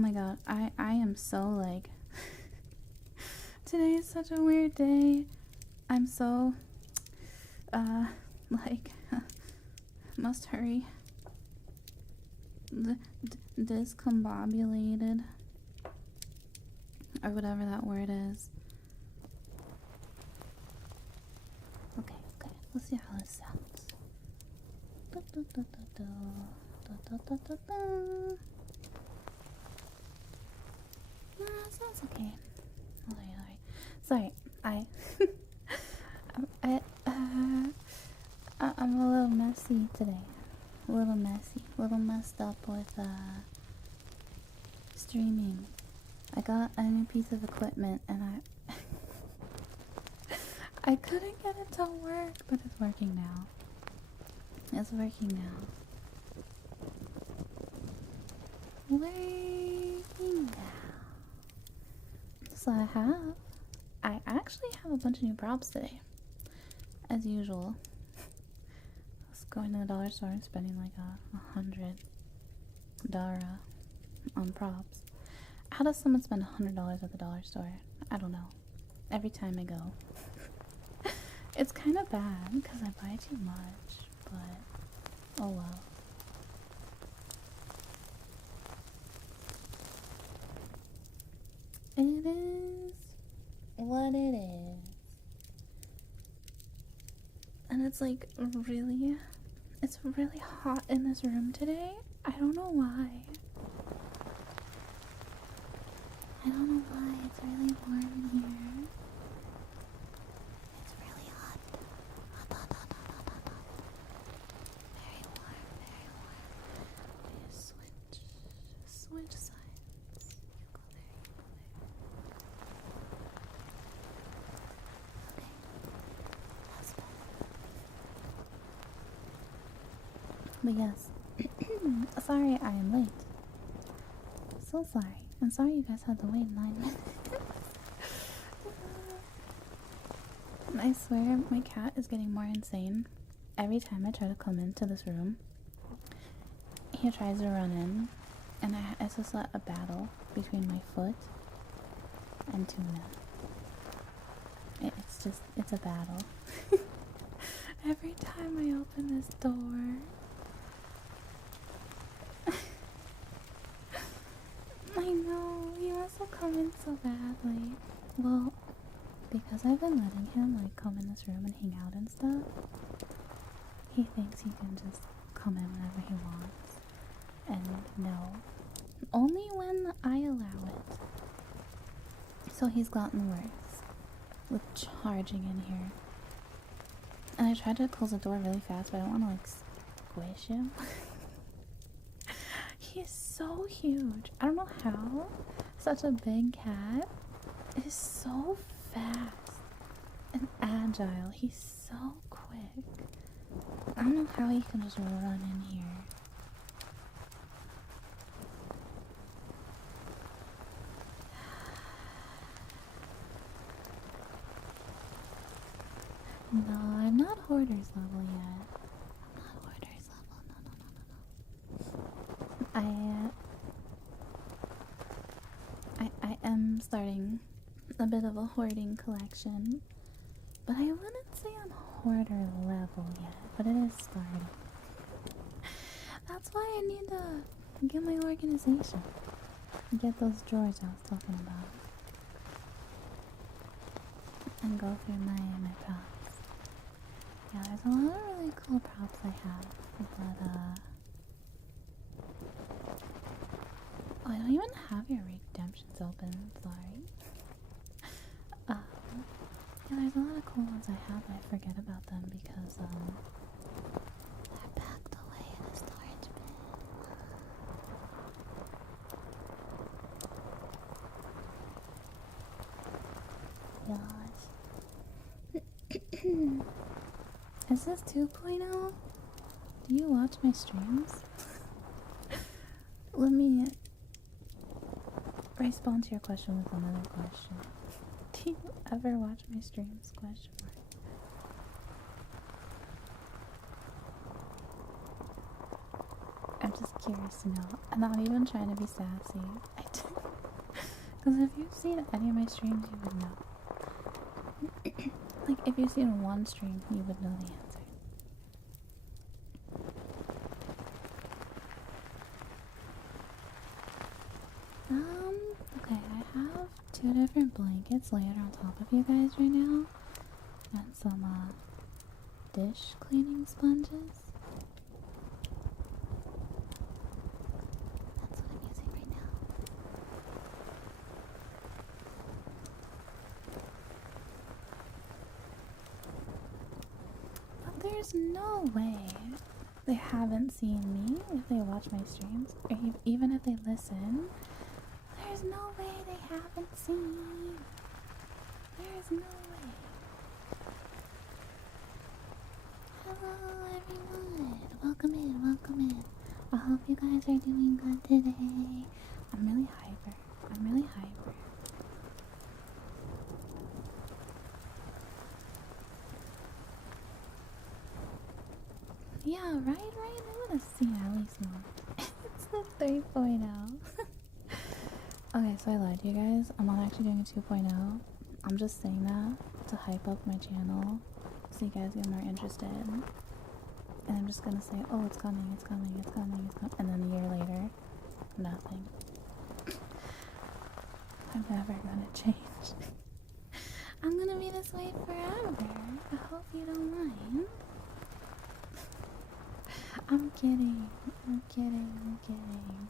my god, I am so like today is such a weird day. I'm so like must hurry. Discombobulated or whatever that word is. Okay, let's see how this sounds. Sounds okay. Alright. Sorry, I'm a little messy today. A little messy. A little messed up with streaming. I got a new piece of equipment and I couldn't get it to work, but it's working now. It's working now. Working now. So I actually have a bunch of new props today. As usual. I was going to the dollar store and spending like $100 on props. How does someone spend $100 at the dollar store? I don't know. Every time I go. It's kind of bad because I buy too much, but oh well. It is what it is. And it's like it's really hot in this room today. I don't know why. It's really warm in here. It's really hot. Hot. Very warm. Okay, switch sides. You go there. Okay, that's better. But yes, sorry I am late. So sorry. I'm sorry you guys had to wait 9 minutes. I swear my cat is getting more insane. Every time I try to come into this room, he tries to run in, and it's just a battle between my foot and Tuna. It's a battle. Every time I open this door. I know, he wants to come in so badly. Well, because I've been letting him like come in this room and hang out and stuff, he thinks he can just come in whenever he wants. And no, only when I allow it. So he's gotten worse with charging in here. And I tried to close the door really fast, but I don't want to like squish him. He's so huge. I don't know how such a big cat is so fast and agile. He's so quick. I don't know how he can just run in here. No, I'm not hoarder's level yet. I'm not hoarder's level. No. I am starting a bit of a hoarding collection, but I wouldn't say I'm hoarder level yet, but it is starting. That's why I need to get my organization. Get those drawers I was talking about. And go through my props. Yeah, there's a lot of really cool props I have, but oh, I don't even have your redemptions open, sorry. Yeah, there's a lot of cool ones I have, but I forget about them because, they're packed away in a storage bin. Gosh. Is this 2.0? Do you watch my streams? Let me respond to your question with another question. Do you ever watch my streams? Question mark. I'm just curious to know. I'm not even trying to be sassy. I Because if you've seen any of my streams, you would know. Like, if you've seen one stream, you would know the answer. Okay, I have 2 different blankets laid on top of you guys right now. And some, dish cleaning sponges. That's what I'm using right now. But there's no way they haven't seen me if they watch my streams, or even if they listen. There's no way they haven't seen. There's no way. Hello everyone. Welcome in, welcome in. I hope you guys are doing good today. I'm really hyper. I'm really hyper. Yeah, right? I would have seen at least one. It's the 3.0. Okay, so I lied to you guys. I'm not actually doing a 2.0. I'm just saying that to hype up my channel so you guys get more interested. And I'm just gonna say, oh, it's coming, it's coming, it's coming, it's coming. And then a year later, nothing. I'm never gonna change. I'm gonna be this way forever. I hope you don't mind. I'm kidding. I'm kidding. I'm kidding.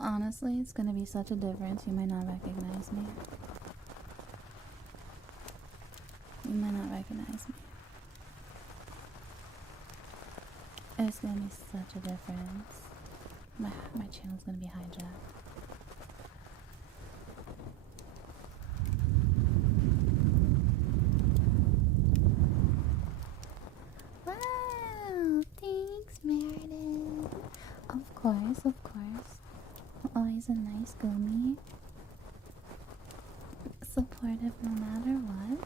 Honestly, it's gonna be such a difference, you might not recognize me. You might not recognize me. It's gonna be such a difference. My channel's gonna be hijacked. Wow! Thanks, Meredith! Of course, of course. Always a nice gummy. Supportive no matter what.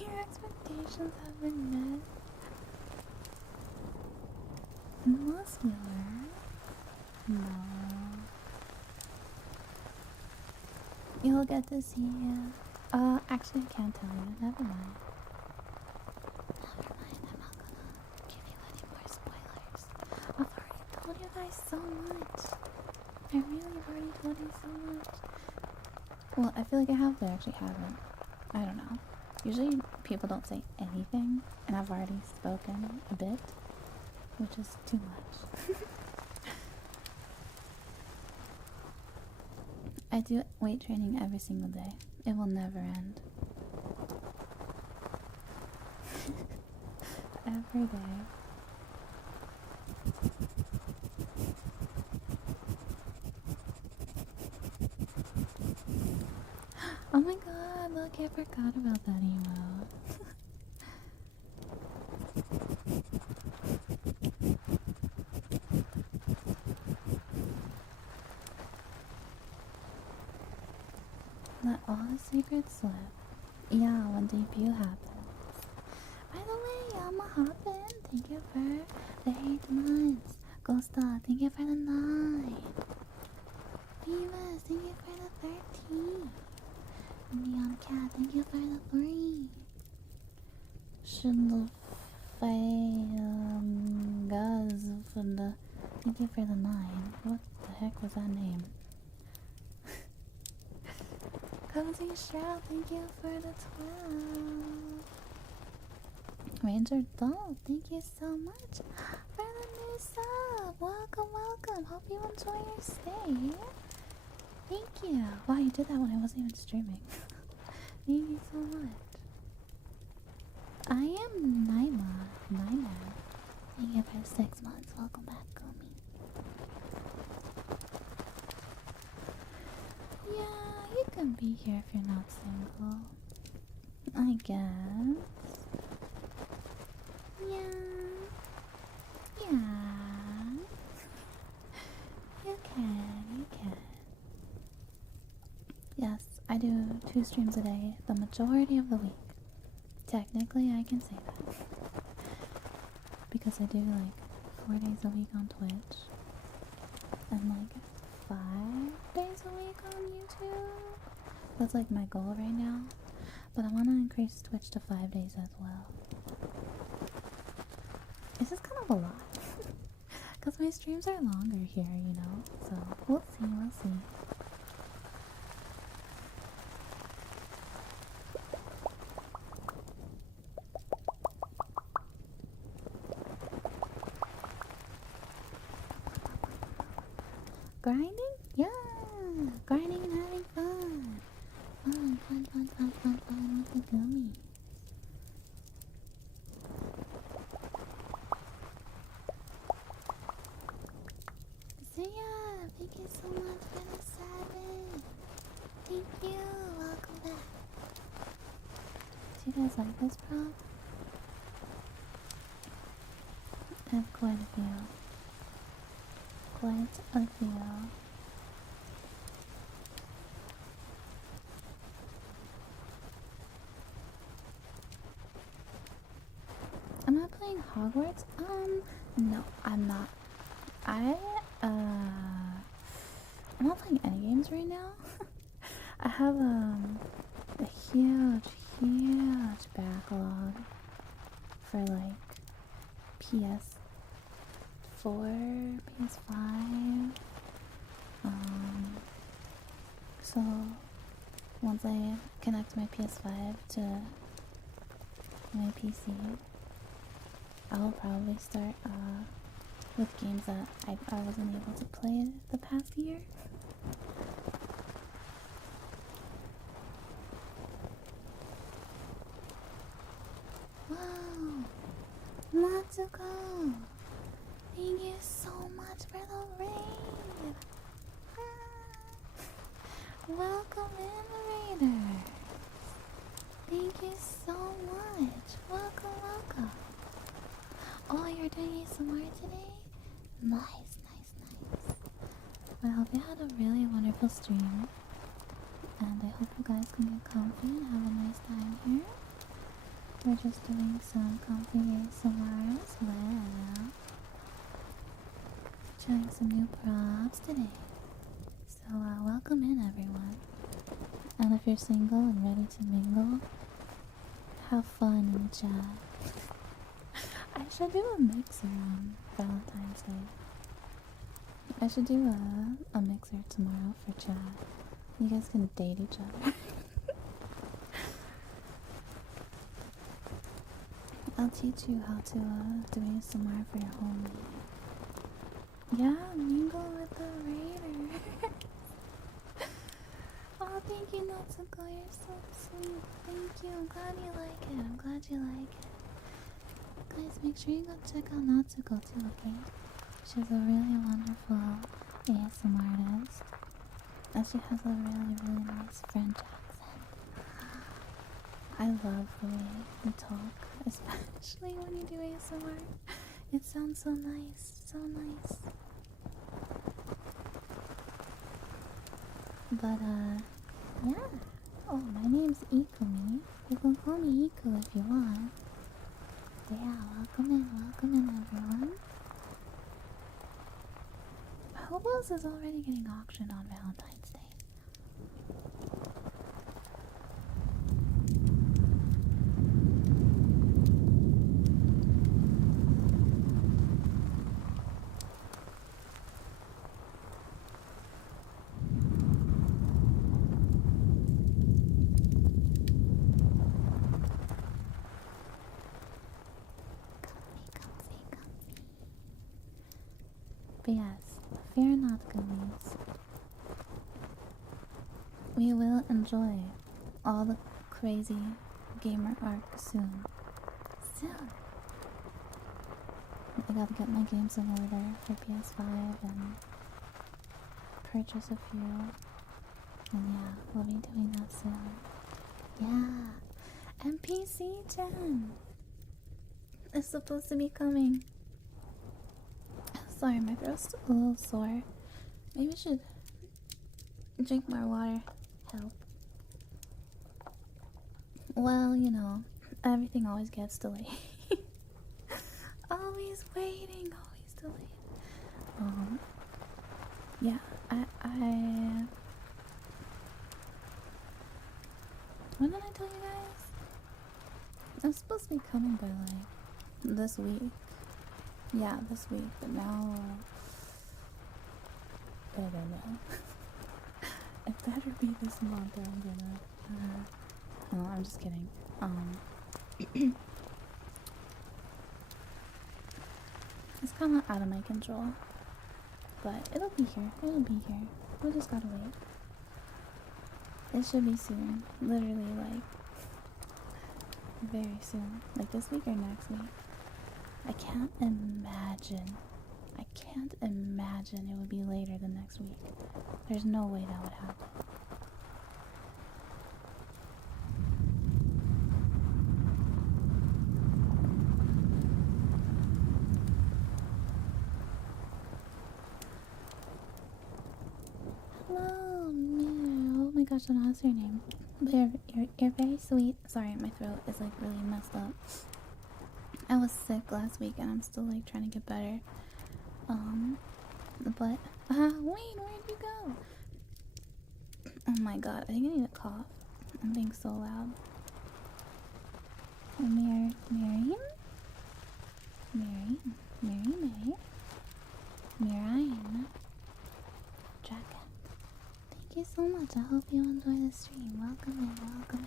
Your expectations have been met. Muscular? No. You'll get to see you. Actually I can't tell you. Never mind. Never mind, I'm not gonna give you any more spoilers. I've already told you guys so much. I really have already told you so much. Well, I feel like I have, but I actually haven't. I don't know. Usually people don't say anything, and I've already spoken a bit, which is too much. I do weight training every single day. It will never end. Every day. Oh my god, look, I forgot about that email. Let all the secrets slip. Yeah, when debut happens. By the way, Yama Hoppin, thank you for the 8 months. Ghosta, thank you for the 9. Beavis, thank you for the 13. Neon Cat, thank you for the 3. Shindle Guz for the thank you for the 9. What the heck was that name? Cozy Shroud, thank you for the 12. Ranger Doll, thank you so much for the new sub. Welcome, welcome. Hope you enjoy your stay. Thank you. Wow, you did that when I wasn't even streaming. Thank you so much. I am Naima. Thank you for 6 months. Welcome back, Gumi. Yeah, you can be here if you're not single. I guess. Yeah. You can. Yes, I do 2 streams a day the majority of the week. Technically, I can say that. Because I do like 4 days a week on Twitch. and like 5 days a week on YouTube. That's like my goal right now. But I want to increase Twitch to 5 days as well. It's just kind of a lot. Because my streams are longer here, you know? So, we'll see, we'll see. Grinding? Yeah! Grinding and having fun! Fun with the gummies. So yeah, thank you so much for the 7. Thank you, welcome back. Do you guys like this prop? I have quite a few. Quite a few. I'm not playing Hogwarts? No, I'm not. I'm not playing any games right now. I have, a huge backlog for, like, PS4, PS5. So, once I connect my PS5 to my PC, I'll probably start, with games that I wasn't able to play the past year. Wow! Natsuko! Thank you so much for the raid! Welcome in, Raiders! Thank you so much! Welcome! Oh, you're doing ASMR today? Nice. Well, I hope you had a really wonderful stream. And I hope you guys can get comfy and have a nice time here. We're just doing some comfy ASMR as well. Trying some new props today. So, welcome in, everyone. And if you're single and ready to mingle, have fun in the chat. I should do a mixer on Valentine's Day. I should do a mixer tomorrow for chat. You guys can date each other. I'll teach you how to do ASMR for your homie. Yeah, mingle with the raider. Oh, thank you, Natsuko. You're so sweet. Thank you. I'm glad you like it. Guys, make sure you go check out Natsuko too, okay? She's a really wonderful ASMR artist. And she has a really nice French accent. I love the way you talk, especially when you do ASMR. It sounds so nice, so nice. But, yeah. Oh, my name's Ikumi. You can call me Iku if you want. Yeah, welcome in, everyone. Hobos is already getting auctioned on Valentine's Day. Comfy. But yes, fear not, gummies. We will enjoy all the crazy gamer arc soon. I gotta get my games in order for PS5 and purchase a few. And yeah, we'll be doing that soon. Yeah, and PC Gen is supposed to be coming. Sorry, my throat's a little sore. Maybe I should drink more water. Help. Well, you know, everything always gets delayed. Always waiting, always delayed. Yeah, I when did I tell you guys? I was supposed to be coming by like this week. Yeah, this week, but now I don't know. It better be this month or I'm gonna no, I'm just kidding. It's kinda out of my control. But it'll be here. It'll be here. We just gotta wait. It should be soon. Literally, like, very soon. Like this week or next week. I can't imagine. I can't imagine it would be later than next week. There's no way that would happen. Hello, Mia. Oh my gosh, I don't know what's your name. But you're very sweet. Sorry, my throat is like really messed up. I was sick last week and I'm still like trying to get better. But Wayne, where'd you go? Oh my god, I think I need a cough. I'm being so loud. Marion? Mary May? Marion? Dragon. Thank you so much. I hope you enjoy the stream. Welcome in, welcome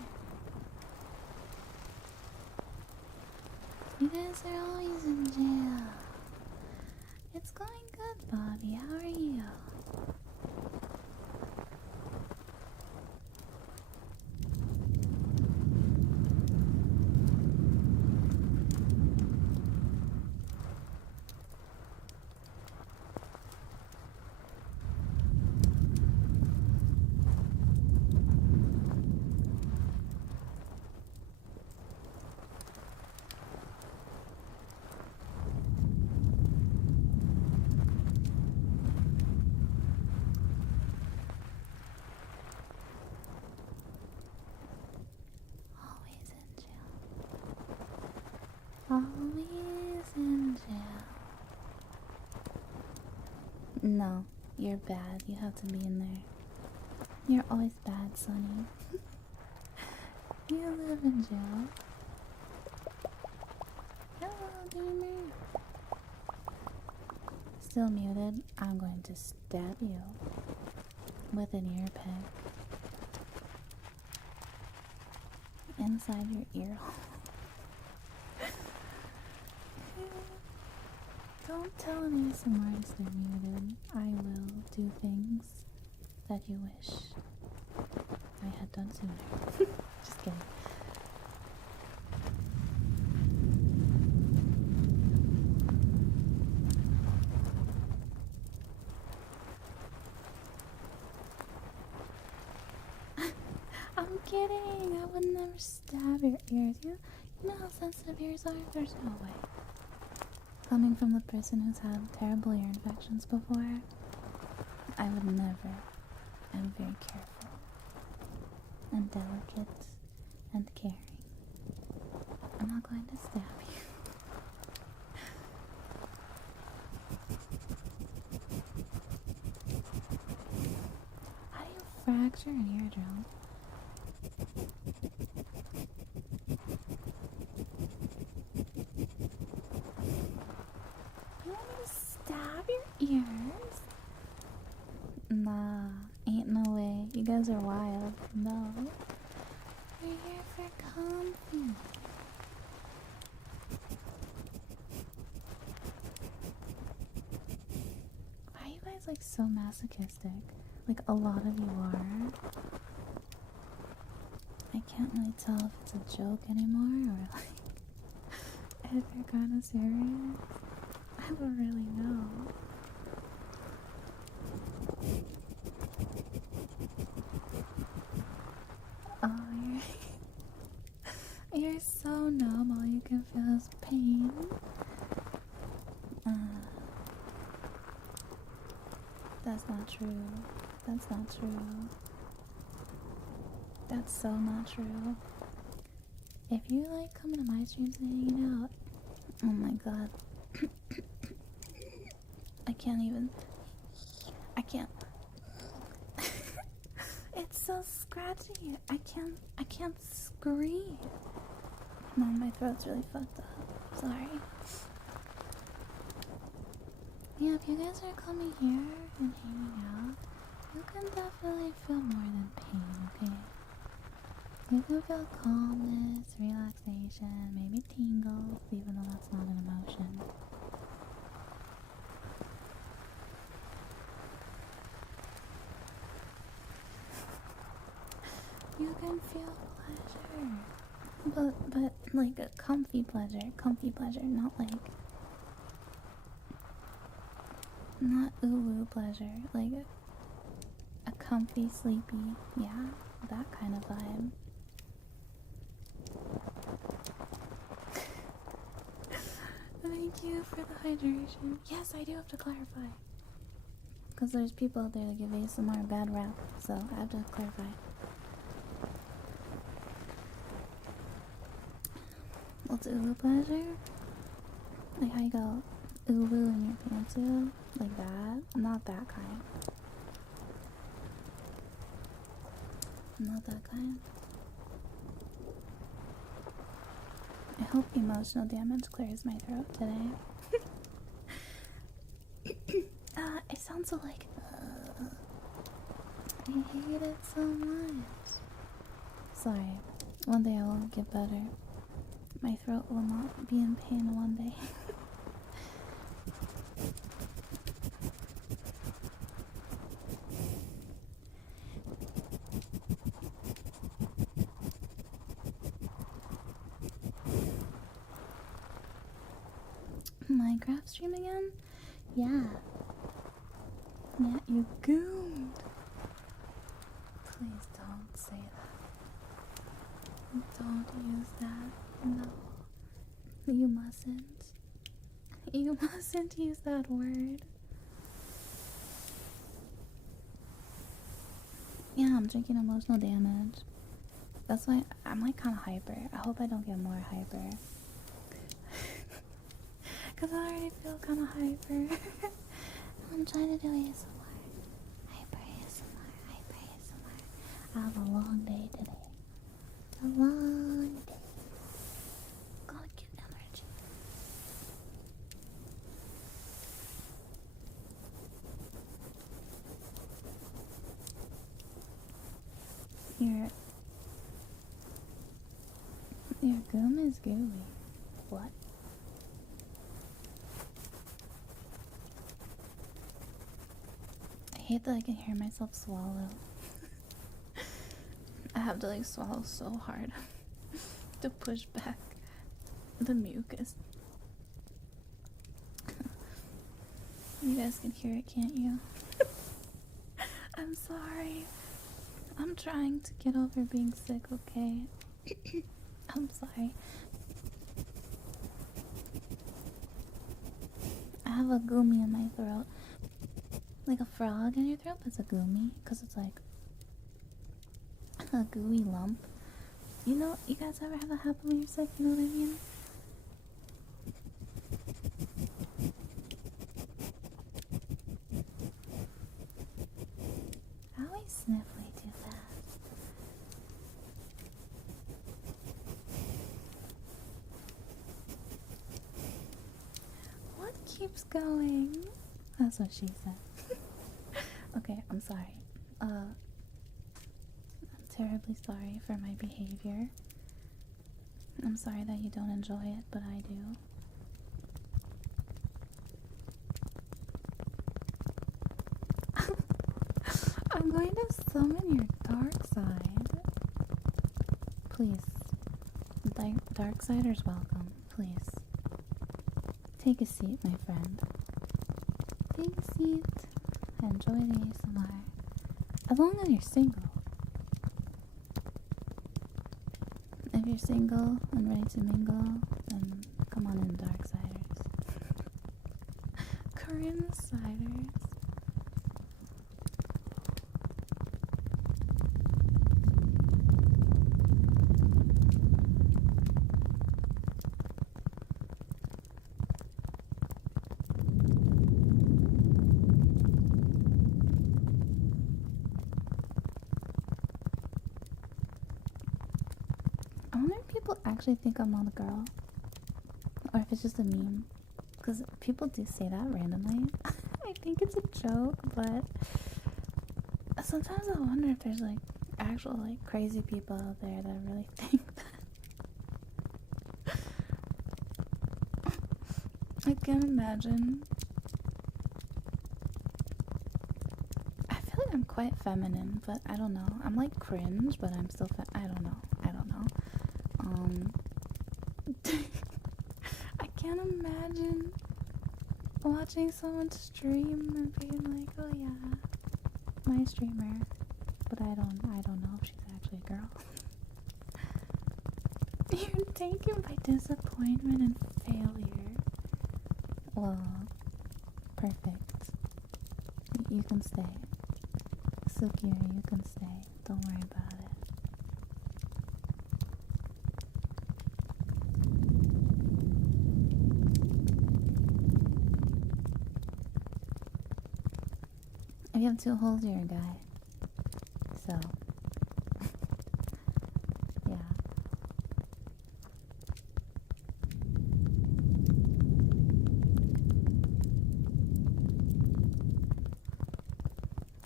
in. You guys are always in jail. It's going good, Bobby. How are you? Always in jail. No, you're bad. You have to be in there. You're always bad, Sonny. You live in jail. Hello, gamer. Still muted? I'm going to stab you with an ear pick inside your ear hole. Don't tell an ASMR artist they're muted. I will do things that you wish I had done sooner. Just kidding. I'm kidding. I would never stab your ears. You know how sensitive ears are? There's no way. Coming from the person who's had terrible ear infections before, I would never. I'm very careful and delicate and caring. I'm not going to stab you. How do you fracture an eardrum? You want me to stab your ears? Nah, ain't no way. You guys are wild. No. We're here for comfy. Why are you guys like so masochistic? Like a lot of you are. I can't really tell if it's a joke anymore or like if you're kind of serious. I don't really know. Oh, you're so numb. All you can feel is pain. That's not true. That's not true. That's so not true. If you like coming to my streams and hanging out, oh my god. I can't. scratchy. I can't scream. No, my throat's really fucked up. Sorry. Yeah, if you guys are coming here and hanging out, you can definitely feel more than pain, okay? You can feel calmness, relaxation, maybe tingles, even though that's not an emotion. You can feel pleasure. But like a comfy pleasure, not ooh pleasure, like a comfy, sleepy, yeah, that kind of vibe. Thank you for the hydration. Yes, I do have to clarify. Because there's people out there that give ASMR a bad rap, so I have to clarify. What's ooh pleasure? Like how you go ooh woo in your pantsuit? Like that? Not that kind. Not that kind. I hope emotional damage clears my throat today. It sounds so like I hate it so much. Sorry. One day I will get better. My throat will not be in pain one day. Minecraft stream again? Yeah. Yeah, you goomed. Please don't say that. Don't use that. No. You mustn't. You mustn't use that word. Yeah, I'm drinking emotional damage. That's why I'm like kind of hyper. I hope I don't get more hyper. Because I already feel kind of hyper. I'm trying to do ASMR. Hyper ASMR. I have a long day today. A long day. Gotta get energy. Your goom is gooey. What? I hate that I can hear myself swallow. I have to like swallow so hard to push back the mucus. You guys can hear it, can't you? I'm sorry. I'm trying to get over being sick, okay? I'm sorry. I have a goomy in my throat. Like a frog in your throat, but it's a goomy. Because it's like a gooey lump. You know, you guys ever have that happen when you're sick? You know what I mean? I always sniffly too fast. What keeps going? That's what she said. Okay, I'm sorry. I'm terribly sorry for my behavior. I'm sorry that you don't enjoy it, but I do. I'm going to summon your dark side. Please. Darksiders welcome. Please. Take a seat, my friend. Take a seat. Enjoy the ASMR. As long as you're single. If you're single and ready to mingle, then come on in, Darksiders. Crimsiders. actually think I'm not a girl. Or if it's just a meme. Because people do say that randomly. I think it's a joke, but sometimes I wonder if there's like actual like crazy people out there that really think that. I can't imagine. I feel like I'm quite feminine, but I don't know. I'm like cringe, but I'm still I don't know. I can't imagine watching someone stream and being like, oh yeah, my streamer. But I don't know if she's actually a girl. You're taken by disappointment and failure. Well, perfect. You can stay. Sukiri, you can stay. Don't worry about it. If you have 2 holes, you're a guy. So, yeah.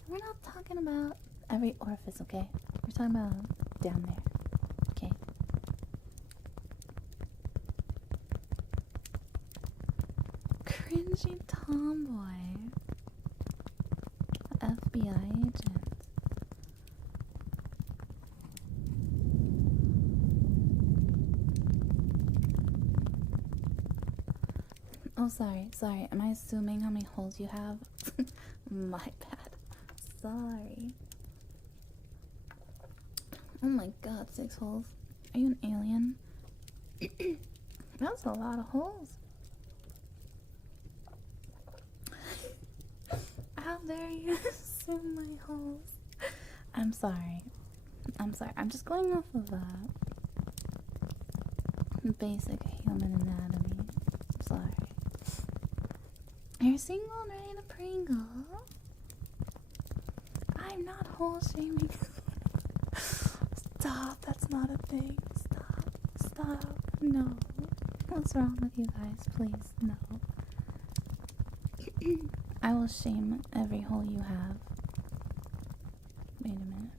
We're not talking about every orifice, okay? We're talking about down there, okay? Cringy tomboy. FBI agent. Oh, sorry. Am I assuming how many holes you have? My bad. Sorry. Oh my god, 6 holes. Are you an alien? That's a lot of holes. How dare you assume my holes? I'm sorry. I'm just going off of basic human anatomy. Sorry. You're single and ready to pringle? I'm not hole shaming. Stop, that's not a thing. Stop. No. What's wrong with you guys? Please, no. I will shame every hole you have. Wait a minute.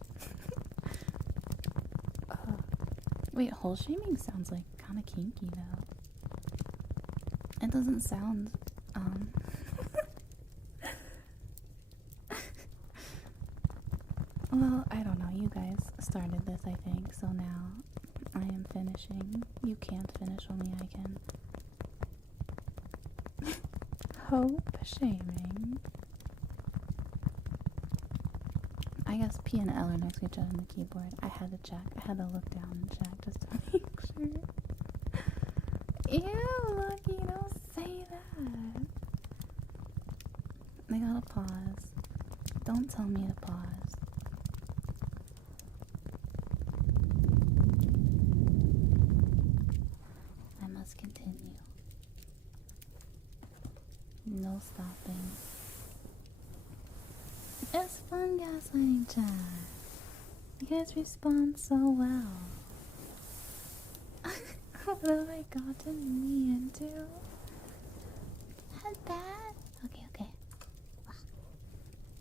Wait, hole shaming sounds like kind of kinky though. It doesn't sound, well, I don't know. You guys started this, I think, so now I am finishing. You can't finish, only I can. Hope shaming. I guess P and L are next to each other on the keyboard. I had to check. I had to look down and check just to make sure. Ew, Lucky, don't say that. I gotta pause. Don't tell me to pause. I must continue. No stopping. It's fun gaslighting chat. You guys respond so well. What have I gotten me into? Headband. Okay.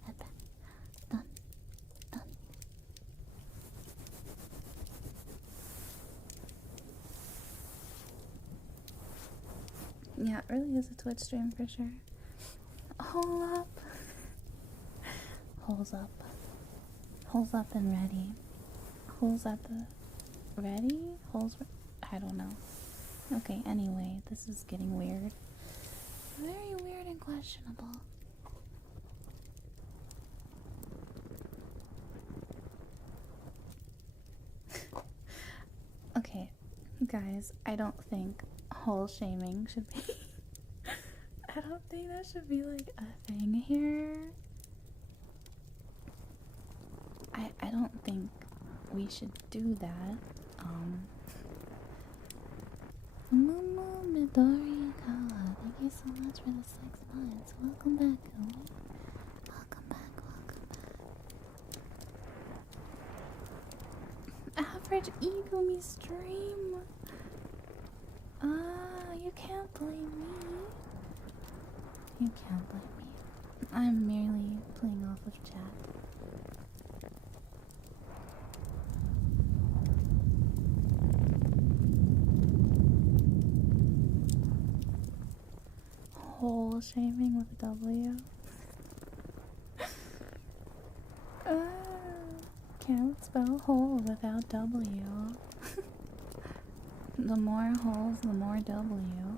Headband. Done. Yeah, it really is a Twitch stream for sure. Hole up. Holes up. Holes up and ready. Holes at the ready? I don't know. Okay, anyway, this is getting weird. Very weird and questionable. Okay, guys, I don't think hole shaming should be I don't think that should be like a thing here. I don't think we should do that. Mumu Midori Kawa, thank you so much for the 6 months. Welcome back, Ikumi. Welcome back. Average Ikumi stream. you can't blame me. You can't blame me. I'm merely playing off of chat. Hole shaming with a W. Can't spell hole without W. The more holes, the more W.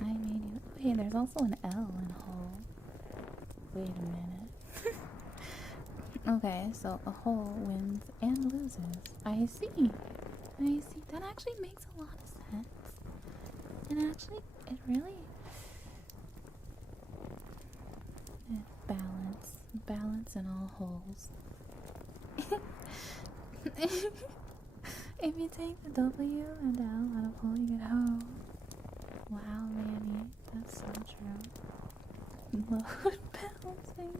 I made you. Wait, there's also an L in hole. Wait a minute. Okay, so a hole wins and loses. I see. I see. That actually makes a lot of sense. And actually, it really. Balance. Balance in all holes. If you take the W and the L out of hole, you get ho. Wow, Manny. That's so true. Load balancing.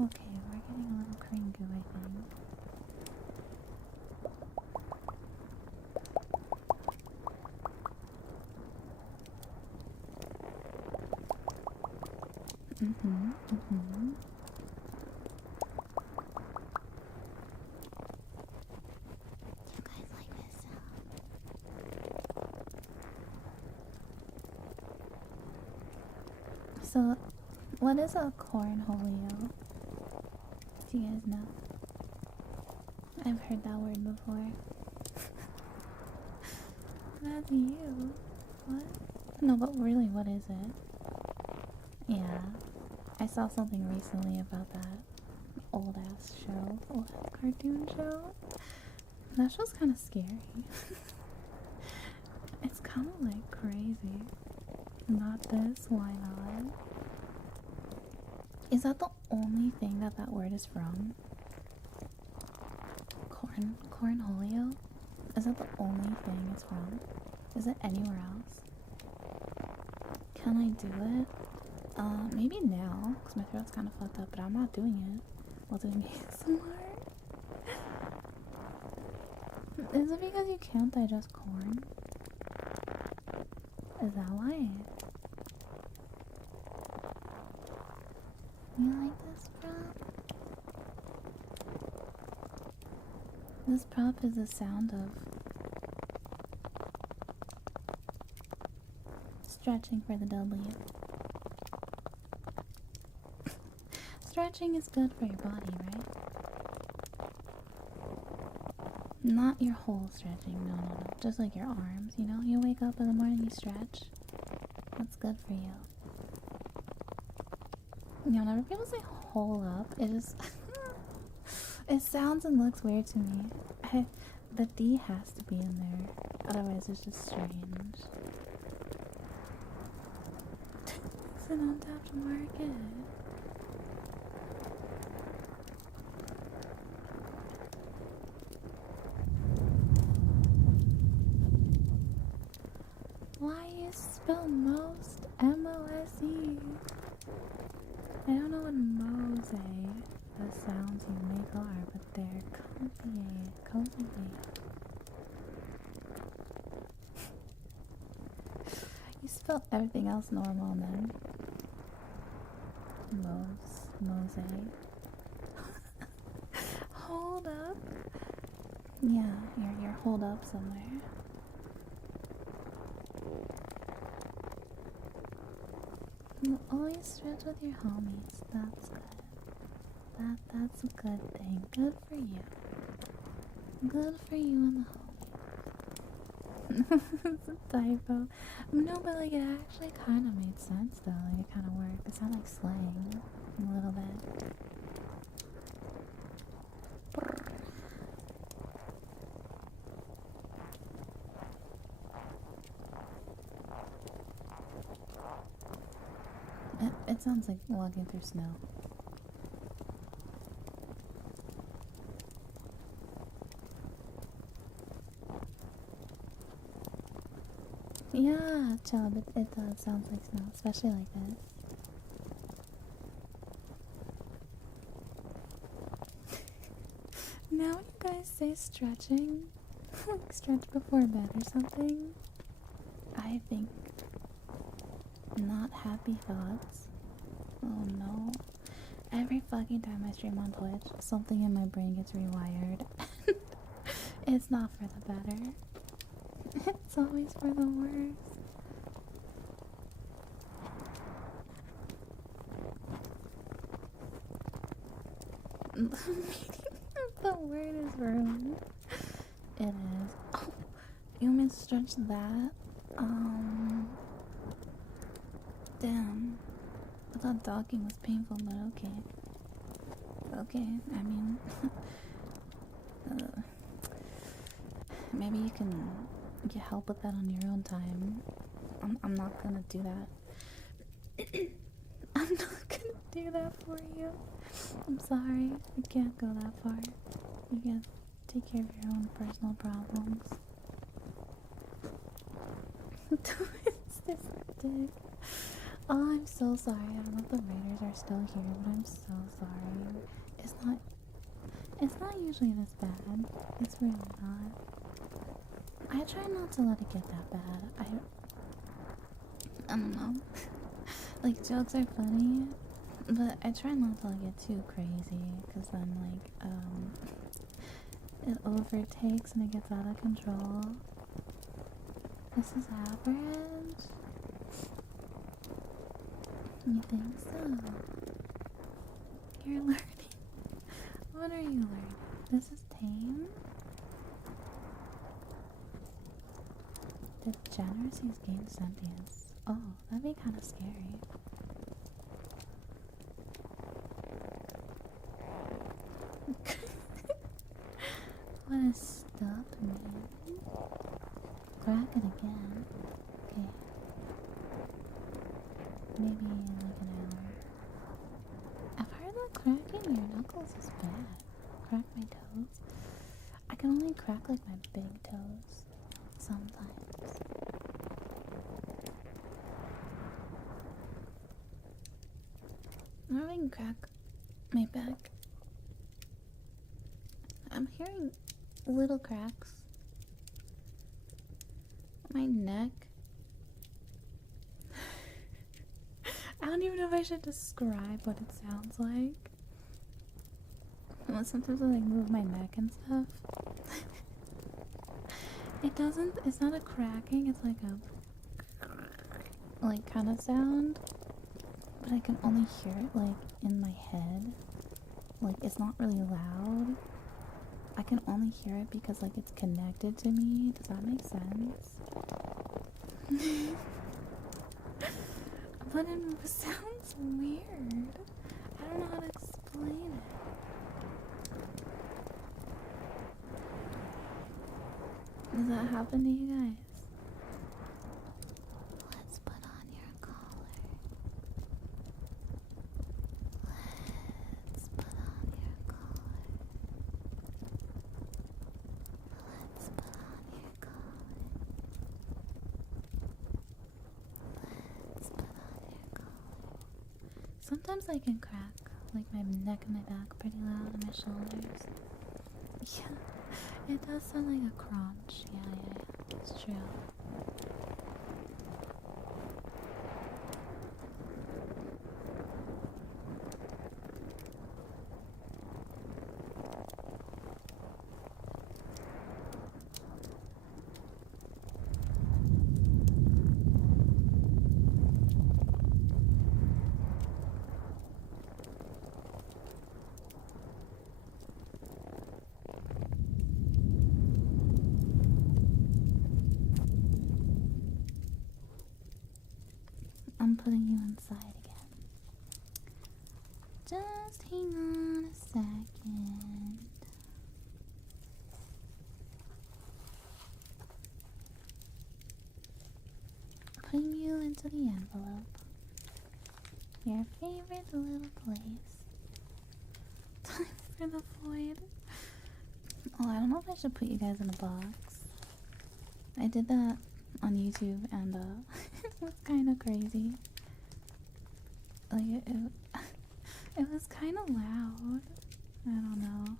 Okay, we're getting a little cringu, I think. You guys like this sound? So, what is a cornholio? Do you guys know? I've heard that word before. That's you. What? No, but really, what is it? Yeah, I saw something recently about that old ass cartoon show. That show's kind of scary. It's kind of like crazy. Not this, why not? Is that the only thing that word is from? Cornholio? Is that the only thing it's from? Is it anywhere else? Can I do it? Maybe now, because my throat's kind of fucked up, but I'm not doing it while doing ASMR. Is it because you can't digest corn? Is that why? You like this prop? This prop is the sound of stretching for the W. Stretching is good for your body, right? Not your whole stretching, no. Just like your arms, you know? You wake up in the morning, you stretch. That's good for you. You know, whenever people say hole up, it just... it sounds and looks weird to me. The D has to be in there. Otherwise, it's just strange. It's an untapped market. Why you spell most? M-O-S-E. I don't know what mose the sounds you make are, but they're comfy. You spell everything else normal then. Mose. Hold up. Yeah, you're holed up somewhere. You always stretch with your homies. That's good. That's a good thing. Good for you. Good for you and the homies. It's a typo. No, but like it actually kind of made sense though. Like it kind of worked. It sounded like slang a little bit. It sounds like walking through snow. Yeah, child, it does. Sounds like snow, especially like this. Now when you guys say stretching, like stretch before bed or something, I think not happy thoughts. Oh no. Every fucking time I stream on Twitch, something in my brain gets rewired. It's not for the better. It's always for the worse. The meaning of the word is ruined. It is. Oh, you misstretched that? Damn. I thought docking was painful, but okay. Okay, I mean... maybe you can get help with that on your own time. I'm not gonna do that. I'm not gonna do that for you. I'm sorry. You can't go that far. You can take care of your own personal problems. Twist this dick. Oh, I'm so sorry. I don't know if the Raiders are still here, but I'm so sorry. It's not usually this bad. It's really not. I try not to let it get that bad. I don't know. Like, jokes are funny, but I try not to get too crazy, because then, like, it overtakes and it gets out of control. This is average? You think so? You're learning. What are you learning? This is tame? Degeneracies gain sentience. Oh, that'd be kind of scary. What does stop mean? Crack it again. Okay. Maybe in like an hour. I've heard that cracking your knuckles is bad. Crack my toes? I can only crack like my big toes. Sometimes. I'm having crack my back. I'm hearing little cracks. My neck. I don't even know if I should describe what it sounds like. Well, sometimes I like move my neck and stuff. It's not a cracking, it's like a kind of sound. But I can only hear it like in my head. Like it's not really loud. I can only hear it because like it's connected to me. Does that make sense? But it sounds weird. I don't know how to explain it. Does that happen to you guys? Let's put on your collar. Let's put on your collar. Let's put on your collar. Let's put on your collar. Sometimes I can crack like my neck and my back pretty loud and my shoulders. Yeah. It does sound like a crunch. Yeah, it's true. I'm putting you inside again. Just hang on a second. Putting you into the envelope. Your favorite little place. Time for the void. Oh, I don't know if I should put you guys in a box. I did that on YouTube and it was kind of crazy. Like it was kind of loud. I don't know.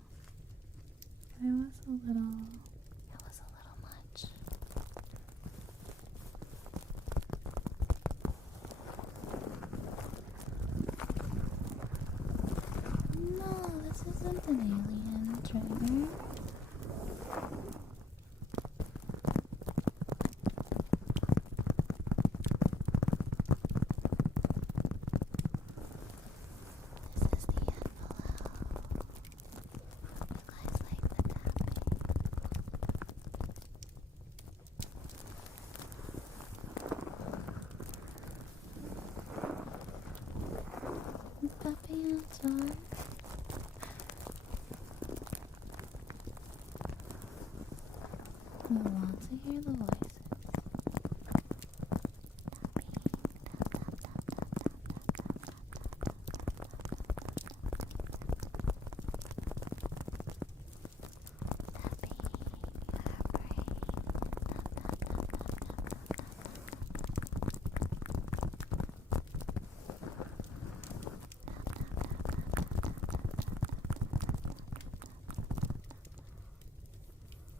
an alien trigger. This is the envelope. You guys like the tapping? Is tapping outside? We want to hear the voices.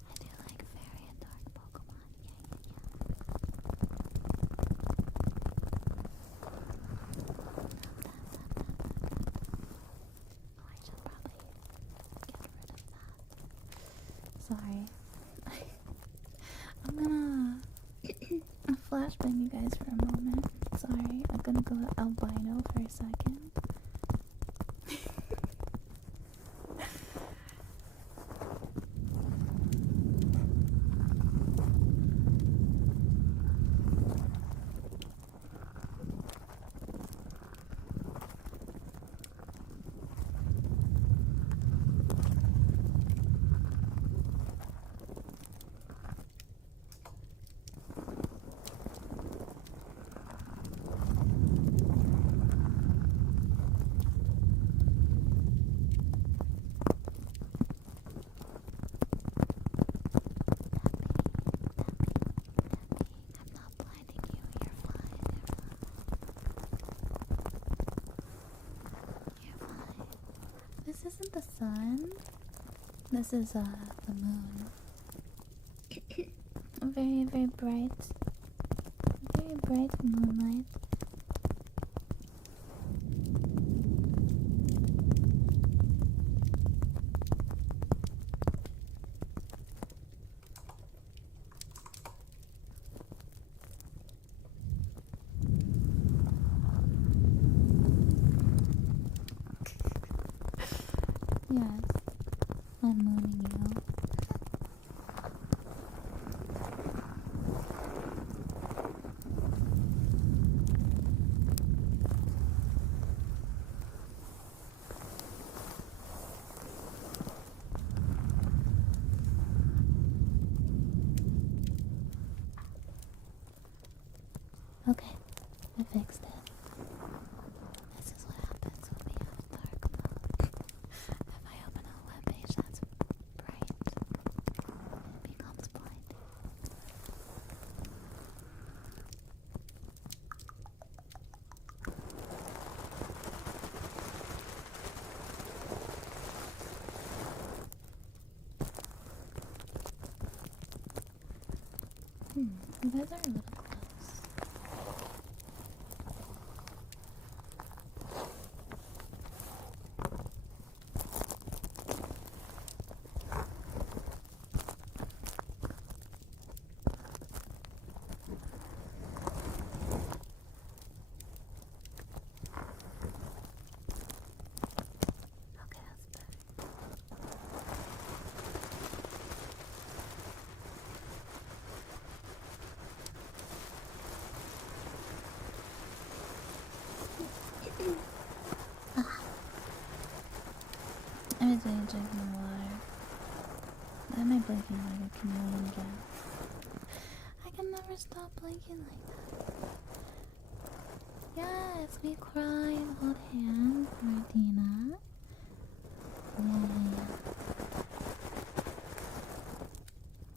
I do like fairy and dark Pokemon. Oh, I should probably get rid of that. Sorry. I'm gonna flashbang you guys for a moment. Sorry, I'm gonna go albino for a second. I'm not blinding you. You're fine. You're fine. This isn't the sun. This is the moon. Very, very bright. Very bright moonlight. Yes, I'm mooning you. Okay, I fixed it. This is what happens when we have dark mode. If I open a webpage that's bright, it becomes blinding. You guys are a little close. Okay, that's better. I'm just gonna drink more water. Why am I blinking like a chameleon again? I can never stop blinking like that. Yes, we cry and hold hands, Martina. Yeah.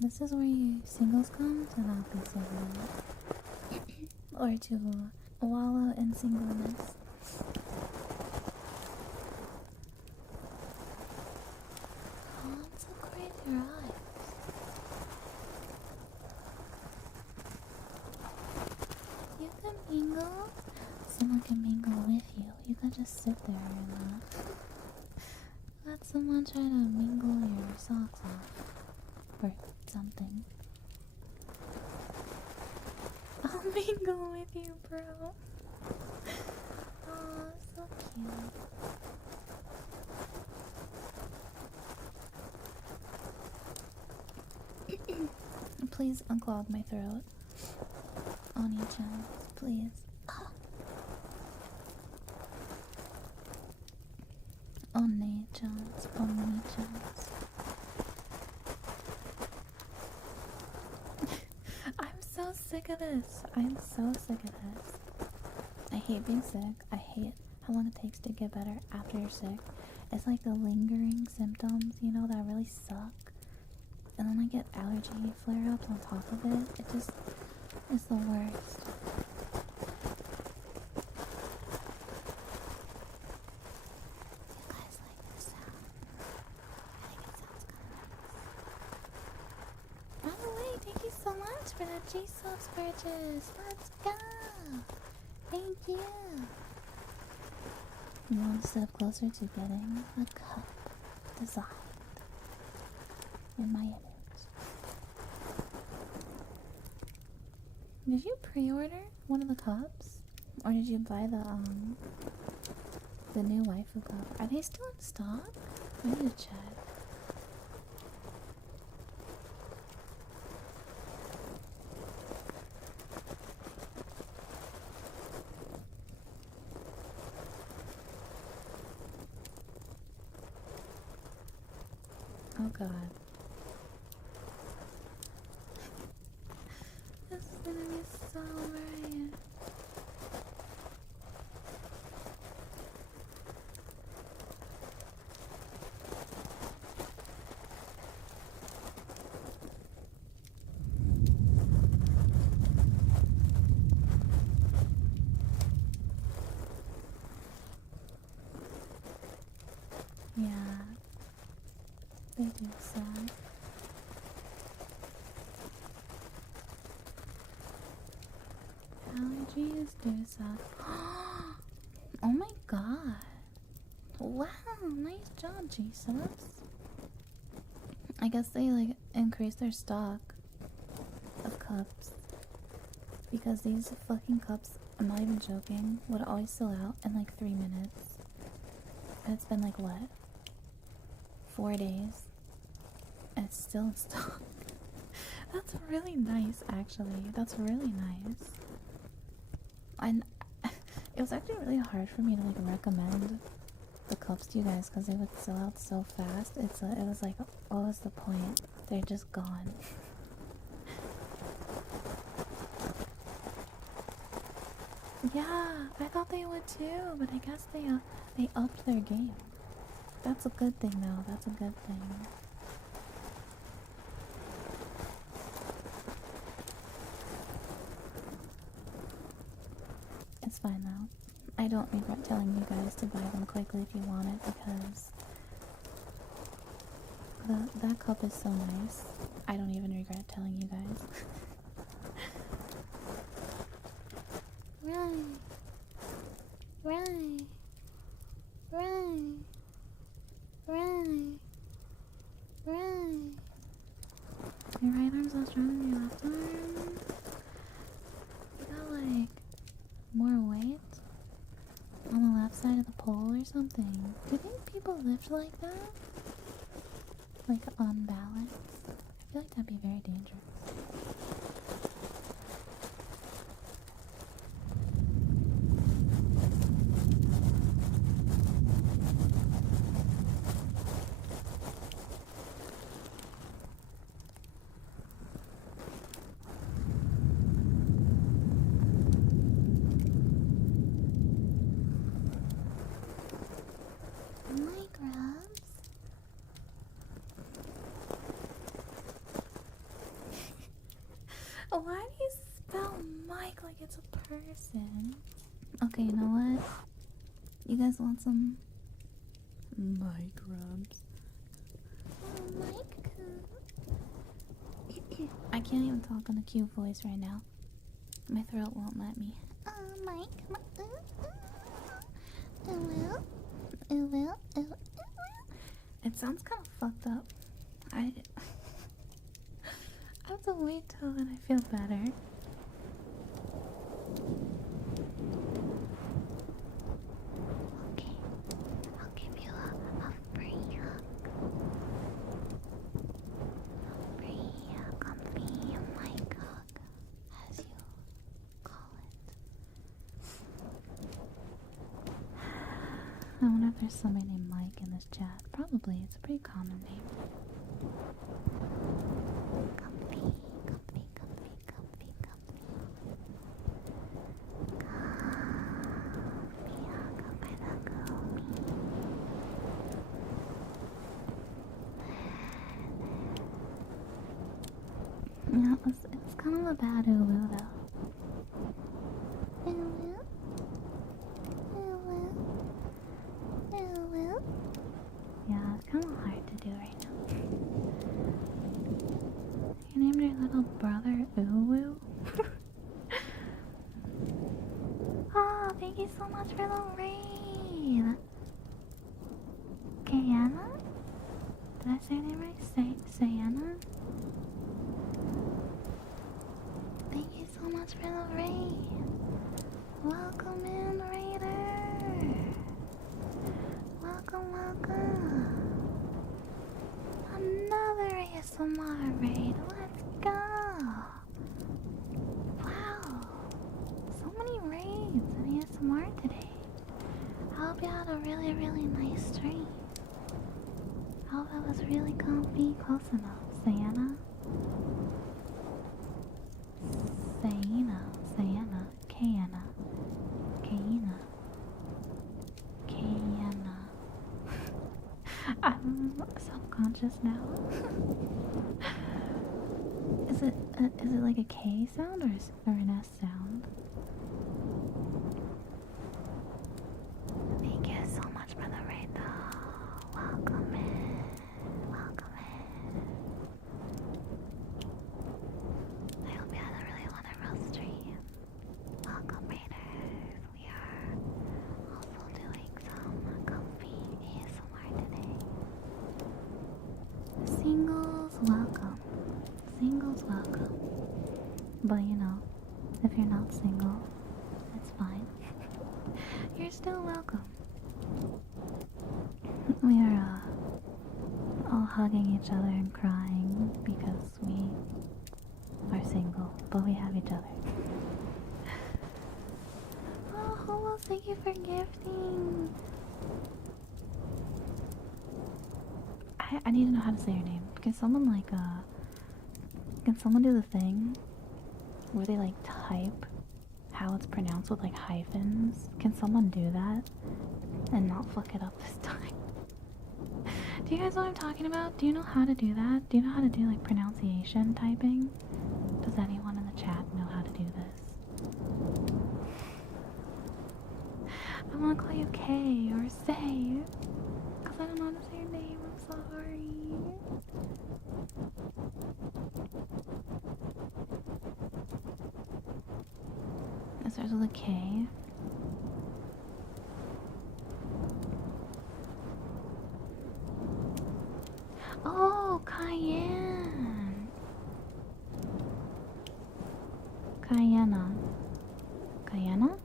This is where you singles come to not be single. Or to wallow in singleness. Consecrate your eyes. You can mingle. Someone can mingle with you. You can just sit there and that's someone try to mingle your socks off. Or something. I'll mingle with you, bro. Oh, so cute. Please unclog my throat. On each end, please. On chance. I'm so sick of this. I'm so sick of this. I hate being sick. I hate how long it takes to get better after you're sick. It's like the lingering symptoms, you know, that really suck. And then I get allergy flare-ups on top of it. It just is the worst. You guys like this sound? I think it sounds kind of nice. By the way, thank you so much for that G-Subs purchase. Let's go! Thank you! One step closer to getting a cup designed in my image. Did you pre-order one of the cups? Or did you buy the new waifu cup? Are they still in stock? I need to check. Oh god. This is gonna be so bright. Yeah. They do suck. Allergies do suck. Oh my god. Wow, nice job, Jesus. I guess they like increased their stock of cups. Because these fucking cups, I'm not even joking, would always sell out in like 3 minutes. And it's been like what? 4 days. And it's still in stock. That's really nice, actually. That's really nice. And it was actually really hard for me to like recommend the cups to you guys because they would sell out so fast. It was like, what was the point? They're just gone. Yeah, I thought they would too, but I guess they upped their game. That's a good thing, though. That's a good thing. It's fine though. I don't regret telling you guys to buy them quickly if you want it because that cup is so nice. I don't even regret telling you guys. Right. Right. Right. Right. Right. Your right arm's not stronger than your left arm. You got like more weight on the left side of the pole or something. Do you think people lift like that? Like unbalanced? I feel like that'd be very dangerous. Why do you spell Mike like it's a person? Okay, you know what? You guys want some mic rubs? Oh, Mike. I can't even talk in a cute voice right now. My throat won't let me. Oh, Mike. It sounds kind of fucked up. I have to wait till when I feel better. Okay, I'll give you a free hug. A free, comfy mic hug, as you call it. I wonder if there's somebody named Mike in this chat. Probably, it's a pretty common name. Comfy, comfy, comfy, comfy, comfy. Comfy hug by the Ikumi. Yeah, it's kind of a bad uwu though. Uwu? Uwu? Uwu? Yeah, it's kind of hard to do right now. You named your little brother Uwu? Oh, thank you so much for the raid! Kayana? Did I say your name right? Sayana? Thank you so much for the raid! Welcome in, Raider! Welcome, welcome! Another ASMR raid, let's go! Wow! So many raids in ASMR today. I hope you had a really, really nice stream. I hope it was really comfy, close enough. Sayana? Sayana, Sayana, Kayana, Kayana, Kayana. I'm self-conscious now. Is it like a K sound or an S sound? Thank you so much for the raid though. Welcome in. Welcome in. I hope you had a really wonderful stream. Welcome raiders. We are also doing some comfy ASMR today. Singles welcome. Singles welcome. But you know, if you're not single, it's fine. You're still welcome. We are all hugging each other and crying because we are single, but we have each other. Oh, hello, thank you for gifting. I need to know how to say your name. Can someone can someone do the thing where they like type how it's pronounced with like hyphens? Can someone do that and not fuck it up this time? Do you guys know what I'm talking about? Do you know how to do that? Do you know how to do like pronunciation typing? Does anyone in the chat know how to do this? I want to call you Kay or Say, because I don't know how to say your name. I'm sorry. It starts with a K. Oh, Cayenne. Cayena. Cayena?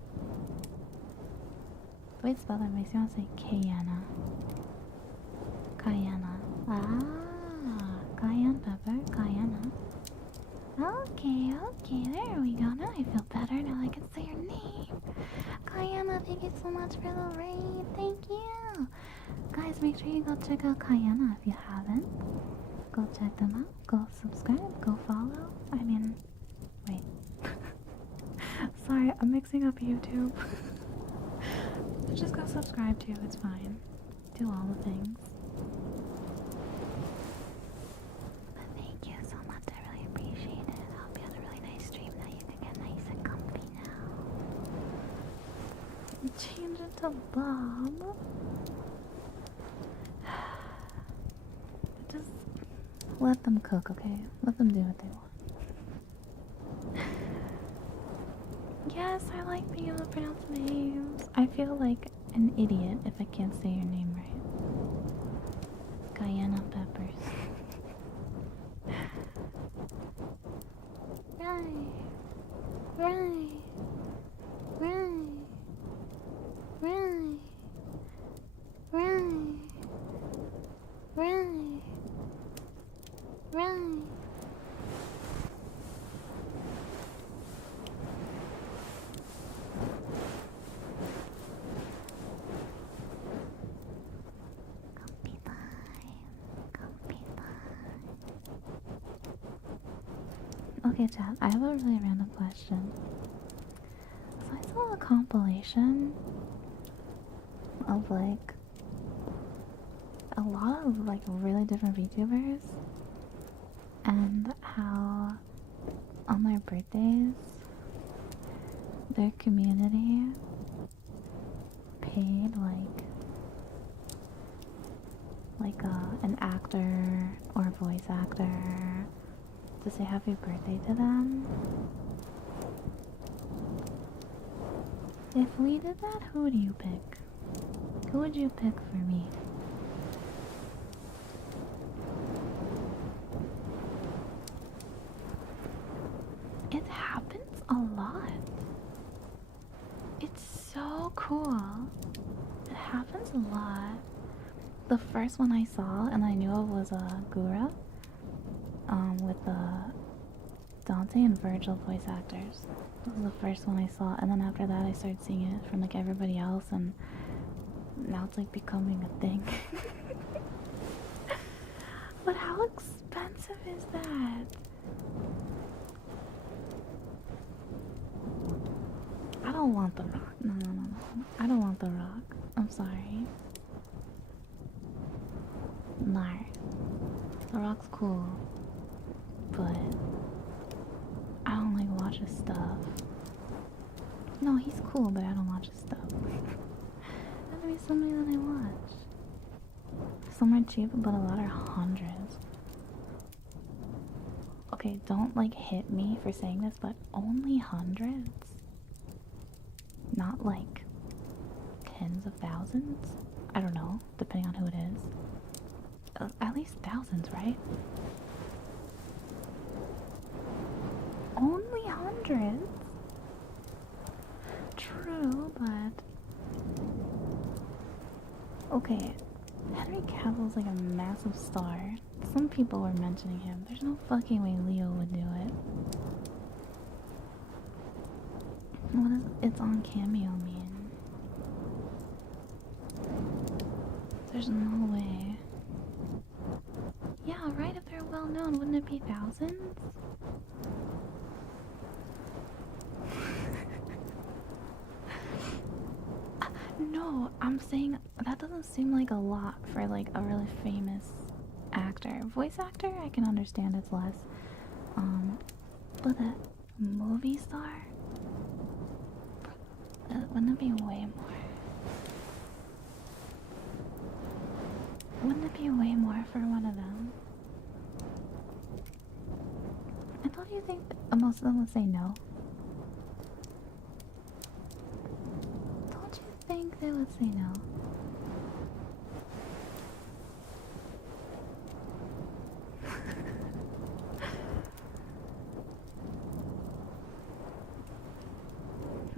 The way it's spelled that makes me want to say Cayena. Cayena. Ah, cayenne pepper. Cayena. Okay, there we go. Now I feel better. Now I can say your name. Cayena, thank you so much for the raid. Thank you. Guys, make sure you go check out Cayena if you haven't. Go check them out. Go subscribe. Go follow. I mean, wait. Sorry, I'm mixing up YouTube. Just go subscribe too. It's fine. Do all the things. But thank you so much. I really appreciate it. I hope you had a really nice stream. Now you can get nice and comfy now. Change it to Bob. Just let them cook, okay? Let them do what they want. Yes, I like being able to pronounce names. I feel like an idiot if I can't say your name right. Right. Right. Right. Right. Right. Right. Comfy time. Comfy time. Okay, chat, I have a really random question. So I saw a compilation of like a lot of like really different VTubers and how on their birthdays their community paid an actor or a voice actor to say happy birthday to them. If we did that, who would you pick? Who would you pick for me? It happens a lot. It's so cool. It happens a lot. The first one I saw, and I knew it was a Gura, with the Dante and Virgil voice actors. This was the first one I saw, and then after that I started seeing it from like everybody else, and now it's like becoming a thing. But how expensive is that? I don't want the rock. No. I don't want the rock. I'm sorry. No. The rock's cool. But I don't like watch his stuff. No, he's cool, but I don't watch his stuff. That'd be somebody that I watch. Some are cheap, but a lot are hundreds. Okay, don't like hit me for saying this, but only hundreds? Not like tens of thousands? I don't know, depending on who it is. At least thousands, right? Only hundreds? True, but... Okay, Henry Cavill's like a massive star. Some people were mentioning him. There's no fucking way Leo would do it. What does it's on Cameo mean? There's no way. Yeah, right, if they're well known, wouldn't it be thousands? No, I'm saying that doesn't seem like a lot for like a really famous actor. Voice actor, I can understand it's less. But a movie star? Wouldn't it be way more? Wouldn't it be way more for one of them? I thought you think most of them would say no. Don't you think they would say no?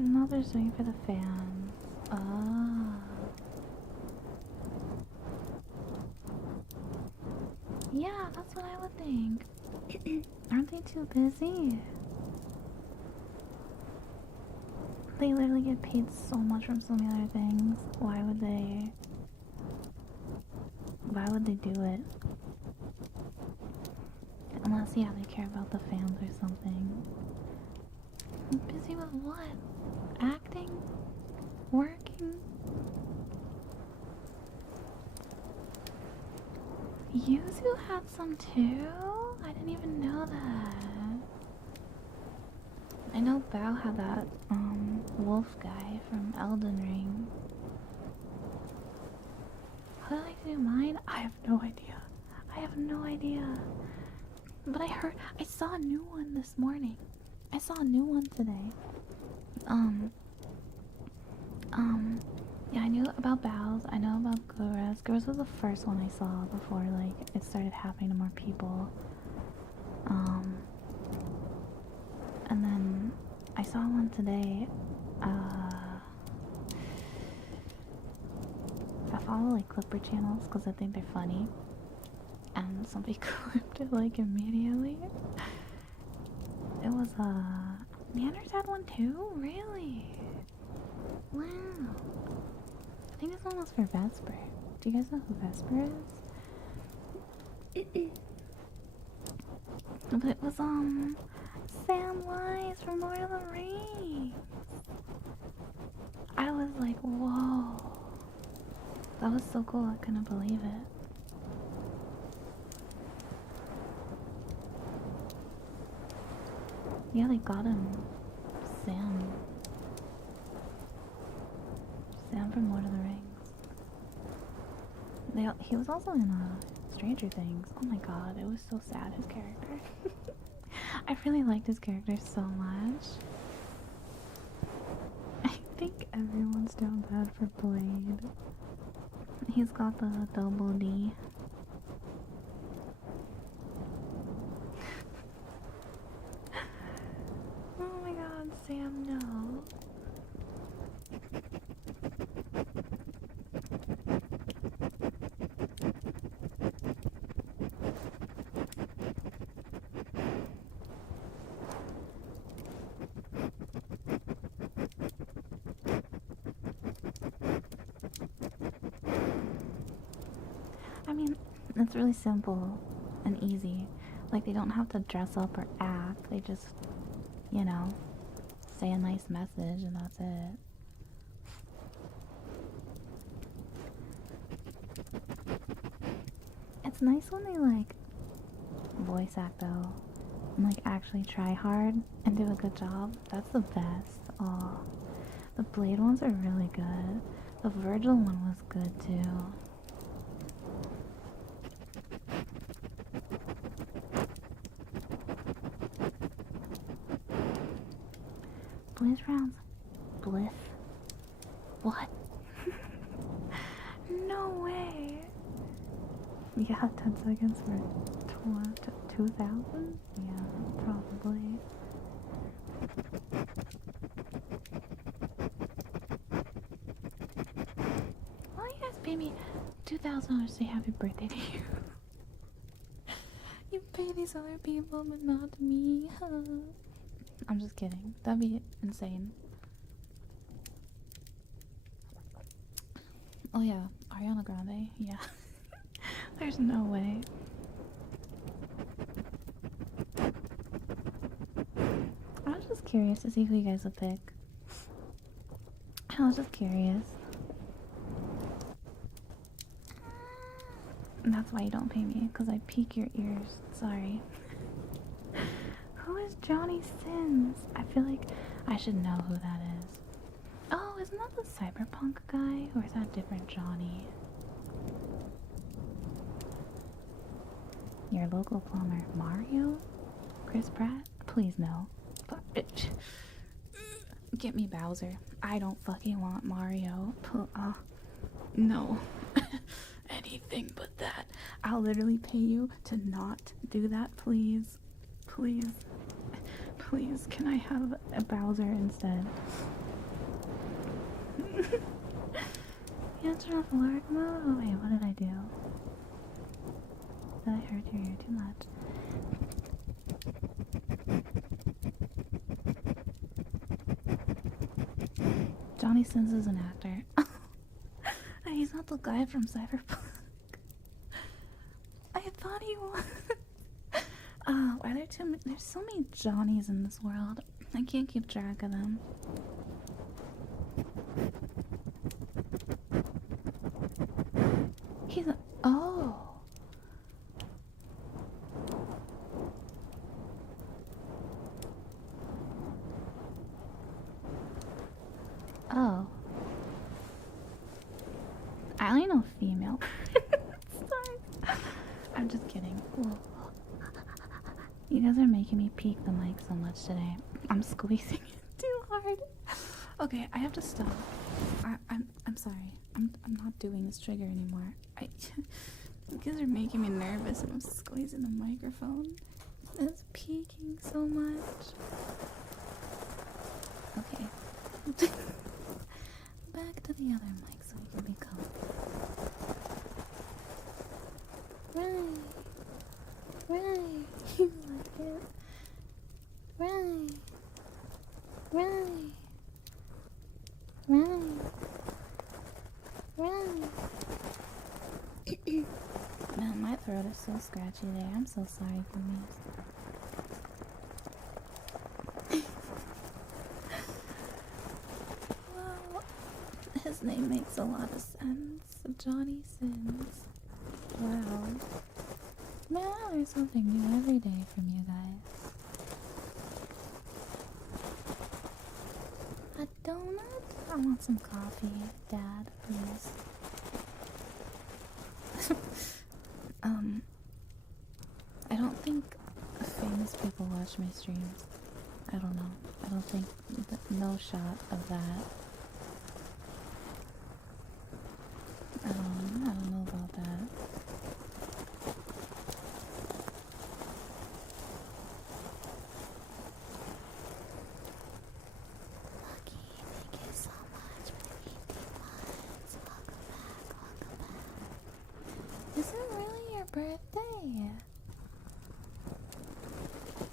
No, they're doing for the fans. Ah. Yeah, that's what I would think. Aren't they too busy? They literally get paid so much from so many other things. Why would they do it? Unless, yeah, they care about the fans or something. Busy with what? Acting? Working? Yuzu had some too? I didn't even know that. I know Bao had that, wolf guy from Elden Ring. How did I do mine? I have no idea. I have no idea. But I saw a new one this morning. I saw a new one today. Yeah, I knew about Bao's, I know about Gura's. Gura's was the first one I saw before, like, it started happening to more people. saw one today. I follow like clipper channels because I think they're funny, and somebody clipped it like immediately. It was Manners had one too? Really? Wow. I think this one was for Vesper. Do you guys know who Vesper is? But it was Samwise from Lord of the Rings. I was like, whoa. That was so cool, I couldn't believe it. Yeah, they got him. Sam. Sam from Lord of the Rings. He was also in Stranger Things. Oh my god, it was so sad, his character. I really liked his character so much. I think everyone's down bad for Blade. He's got the double D. Oh my god, Sam, no. I mean, it's really simple and easy. Like, they don't have to dress up or act. They just, you know, say a nice message and that's it. It's nice when they, like, voice act, though. And, like, actually try hard and do a good job. That's the best. Aw. The Blade ones are really good. The Virgil one was good, too. Bliss rounds. Bliss. What? No way. Yeah, 10 seconds for 2,000? Yeah, probably. Why don't you guys pay me $2,000 to say happy birthday to you? You pay these other people, but not me. I'm just kidding. That'd be insane. Oh yeah, Ariana Grande. Yeah. There's no way. I was just curious to see who you guys would pick. I was just curious. And that's why you don't pay me, because I pique your ears. Sorry. Who is Johnny Sins? I feel like I should know who that is. Oh, isn't that the cyberpunk guy? Or is that different Johnny? Your local plumber, Mario? Chris Pratt? Please no. Get me Bowser. I don't fucking want Mario. No. Anything but that. I'll literally pay you to not do that, please. Please. Please, can I have a Bowser instead? You turn off alert mode? Oh wait, what did I do? Did I hurt your ear too much? Johnny Sins is an actor. He's not the guy from Cyberpunk. I thought he was. Why are there too many? There's so many Johnnies in this world. I can't keep track of them. He's a. Oh. Oh. I only know female. Sorry. I'm just kidding. Whoa. You guys are making me peek the mic so much today. I'm squeezing it too hard. Okay, I have to stop. I'm sorry. I'm not doing this trigger anymore. You guys are making me nervous and I'm squeezing the microphone. It's peaking so much. Okay. Back to the other mic so we can be calm. Right. Right. You like it. Right. Right. Right. Right. Man, my throat is so scratchy today. I'm so sorry for me. Well, his name makes a lot of sense. Johnny Sins. Wow. Man, I learn something new every day from you guys. A donut? I want some coffee, Dad, please. I don't think famous people watch my streams. I don't know. I don't think, no shot of that. I don't know about that. Lucky, thank you so much for the 18 months. Welcome back. Is it really your birthday?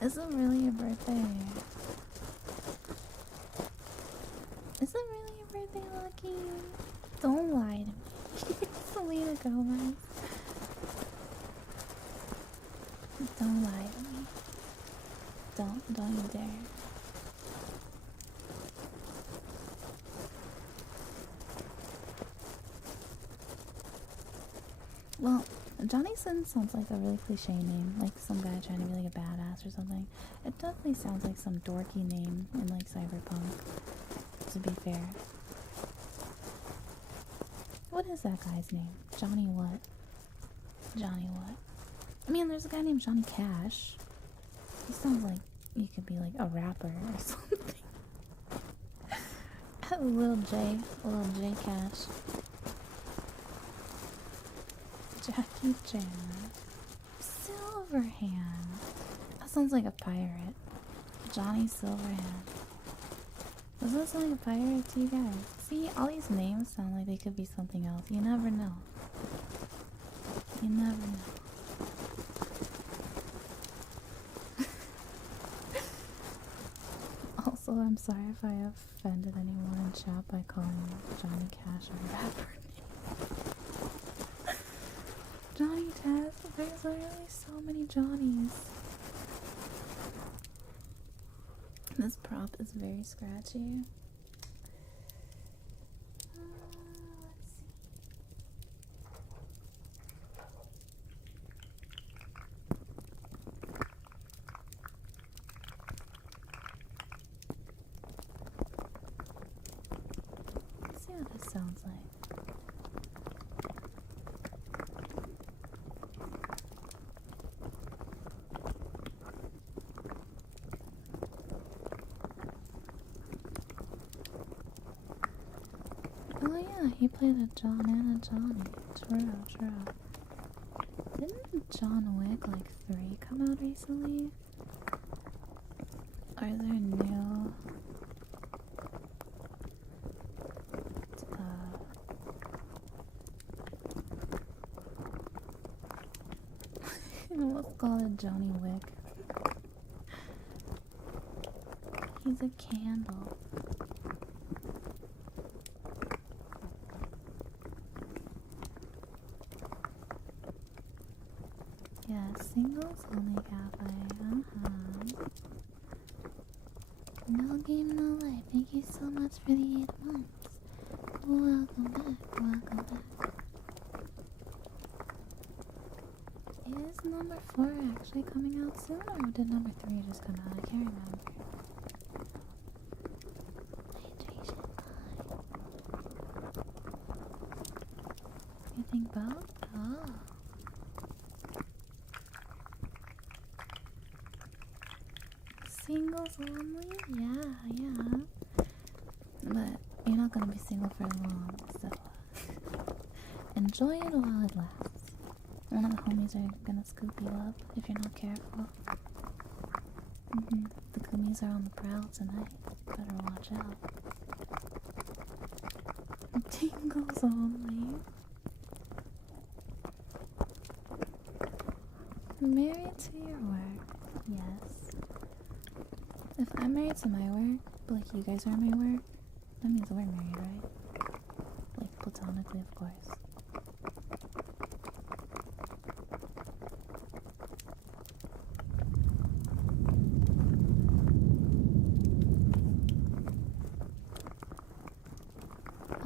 Is it really your birthday? Is it really your birthday, Lucky? Don't lie to me. Selena Gomez. Don't lie to me. Don't you dare. Well, Johnny Sins sounds like a really cliche name, like some guy trying to be like a badass or something. It definitely sounds like some dorky name in like Cyberpunk, to be fair. What is that guy's name? Johnny what? Johnny what? I mean, there's a guy named Johnny Cash. He sounds like he could be like a rapper or something. Little J Cash. Jackie Chan. Silverhand. That sounds like a pirate. Johnny Silverhand. Does that sound like a pirate to you guys? See, all these names sound like they could be something else. You never know. You never know. Also, I'm sorry if I offended anyone in chat by calling Johnny Cash a rapper name. Johnny Test, there's literally so many Johnnies. This prop is very scratchy. Let's see. Let's see what this sounds like. Oh yeah, he played a John and a Johnny. True. Didn't John Wick like 3 come out recently? Are there new let's call it Johnny Wick. He's a candle. Yeah, singles only cafe. No game, no life. Thank you so much for the 8 months. Welcome back. Is number 4 actually coming out soon, or did number 3 just come out? I can't remember. Hydration time. You think both? Oh. Singles only? Yeah. But you're not gonna be single for long, so enjoy it while it lasts. One of the homies are gonna scoop you up if you're not careful. The Kumis aliens are on the prowl tonight. Better watch out. Tingles only. Married to your work, yes. If I'm married to my work, but like you guys are my work, that means we're married, right? Like platonically, of course.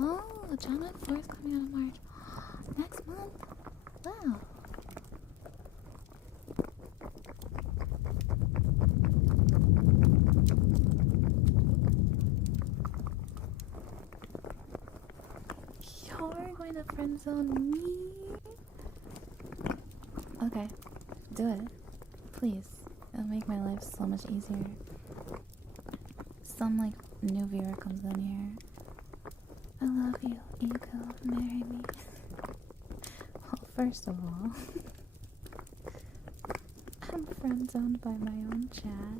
Oh, John Wick 4 is coming out in March. Next month? Wow. You're going to friend zone me? Okay, do it. Please. It'll make my life so much easier. Some like new viewer comes in here. I love you, Ego. Marry me. Well, first of all, I'm friend zoned by my own chat.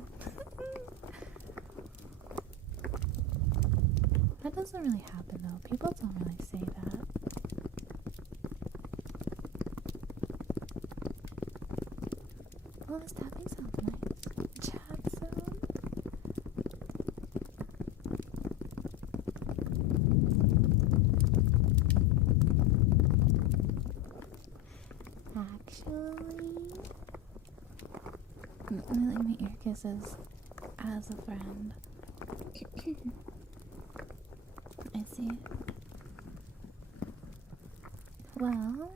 That doesn't really happen though. People don't really say that. Oh, this tapping sounds nice. Chat zone. Actually, let me like my ear kisses as a friend. I see. Well,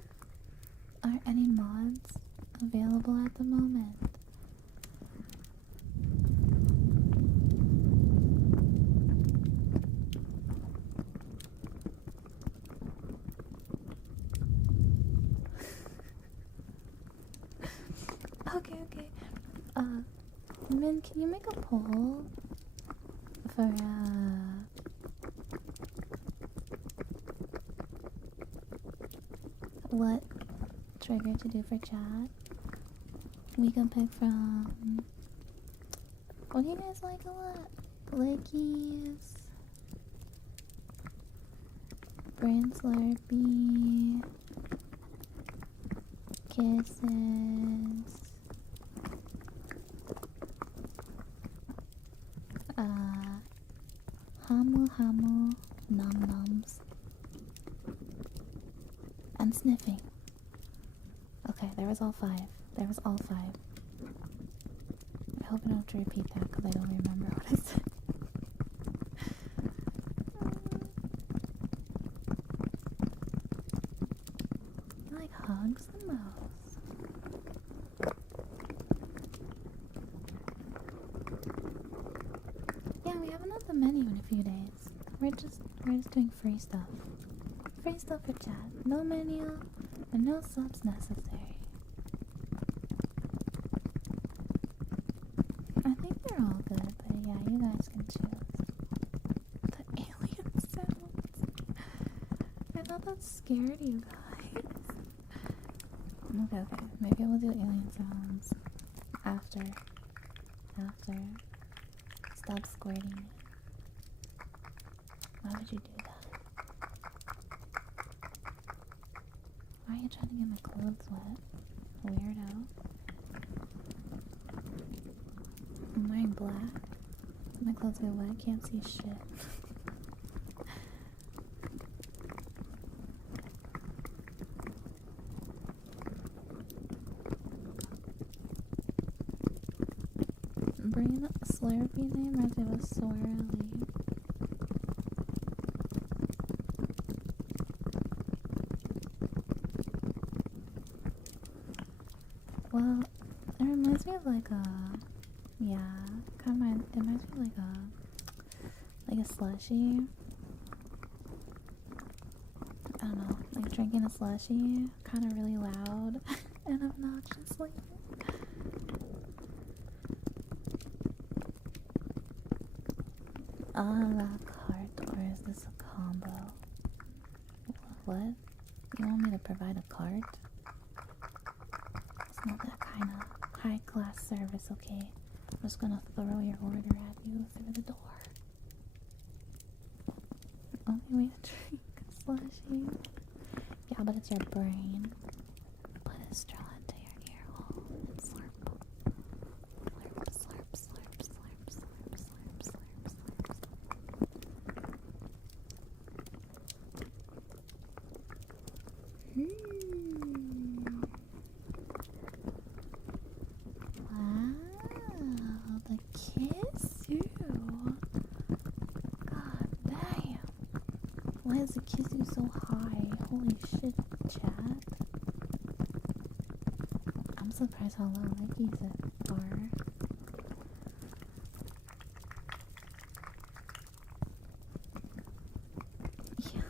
are any mods available at the moment? Okay. Min, can you make a poll for, what trigger to do for chat? We can pick from... What do you guys like a lot? Lickies, Brain Slurpee, Kisses, Hamu Hamu, Num Nums, and Sniffing. Okay, there was all five. I hope I don't have to repeat that because I don't remember what I said. I like hugs the most. Yeah, we haven't had the menu in a few days. We're just doing free stuff. Free stuff for chat. No menu and no subs necessary. I think they're all good, but yeah, you guys can choose. The alien sounds. I thought that scared you guys. Okay. Maybe we'll do alien sounds after. Stop squirting me. Why would you do that? Why are you trying to get my clothes wet? Weirdo. I'm wearing black. My clothes get wet, I can't see shit. Brain Slurpee name reminds me of a swirly. Well, it reminds me of like a... Yeah, it reminds me of like a slushie. I don't know, like drinking a slushie, kind of really loud and obnoxiously. A la carte, or is this a combo? What? You want me to provide a cart? It's not that kind of high class service, okay? I'm just gonna throw your order at you through the door. Only way to drink a slushie. Yeah, but it's your brain. Put a straw into your ear hole and slurp. Slurp, slurp, slurp, slurp, slurp, slurp, slurp, slurp. Wow, the kissu. God damn. Why is the kissu so high? Holy shit, chat. I'm surprised how low Nikki's are. Yeah.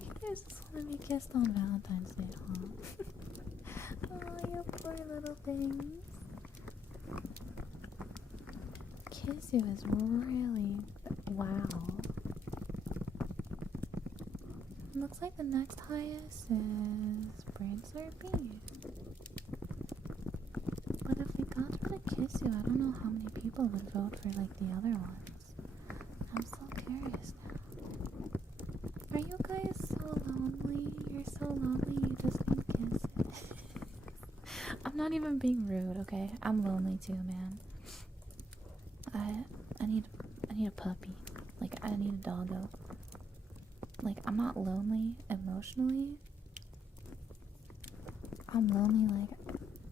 You guys just want to be kissed on Valentine's Day, huh? Oh, you poor little things. Kissu is really... wow. Looks like the next highest is Brain Slurpee. But if we got rid of Kissu, I don't know how many people would vote for like the other ones. I'm so curious now. Are you guys so lonely? You're so lonely you just need kisses. I'm not even being rude, okay? I'm lonely too, man. I need a puppy. Like, I need a doggo. Like, I'm not lonely emotionally. I'm lonely, like,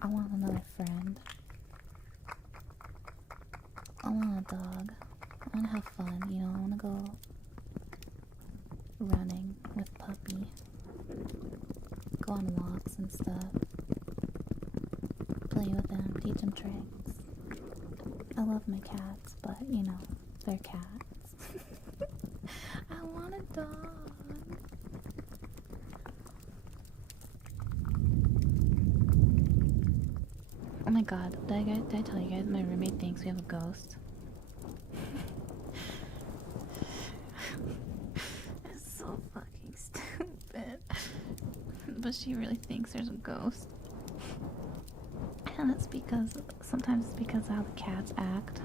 I want another friend. I want a dog. I want to have fun, you know? I want to go running with puppy. Go on walks and stuff. Play with them, teach them tricks. I love my cats, but, you know, they're cats. I want a dog. Oh my god, did I tell you guys my roommate thinks we have a ghost? It's so fucking stupid. But she really thinks there's a ghost. And it's because, sometimes it's because of how the cats act.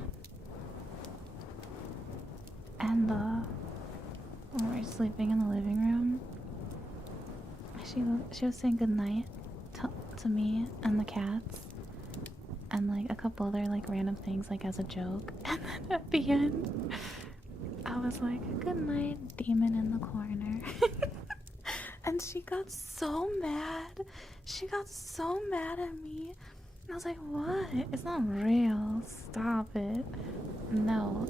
And when we were sleeping in the living room, she was saying goodnight to me and the cats. And like a couple other like random things like as a joke. And then at the end, I was like, good night, demon in the corner. And she got so mad. She got so mad at me. And I was like, what? It's not real. Stop it. No.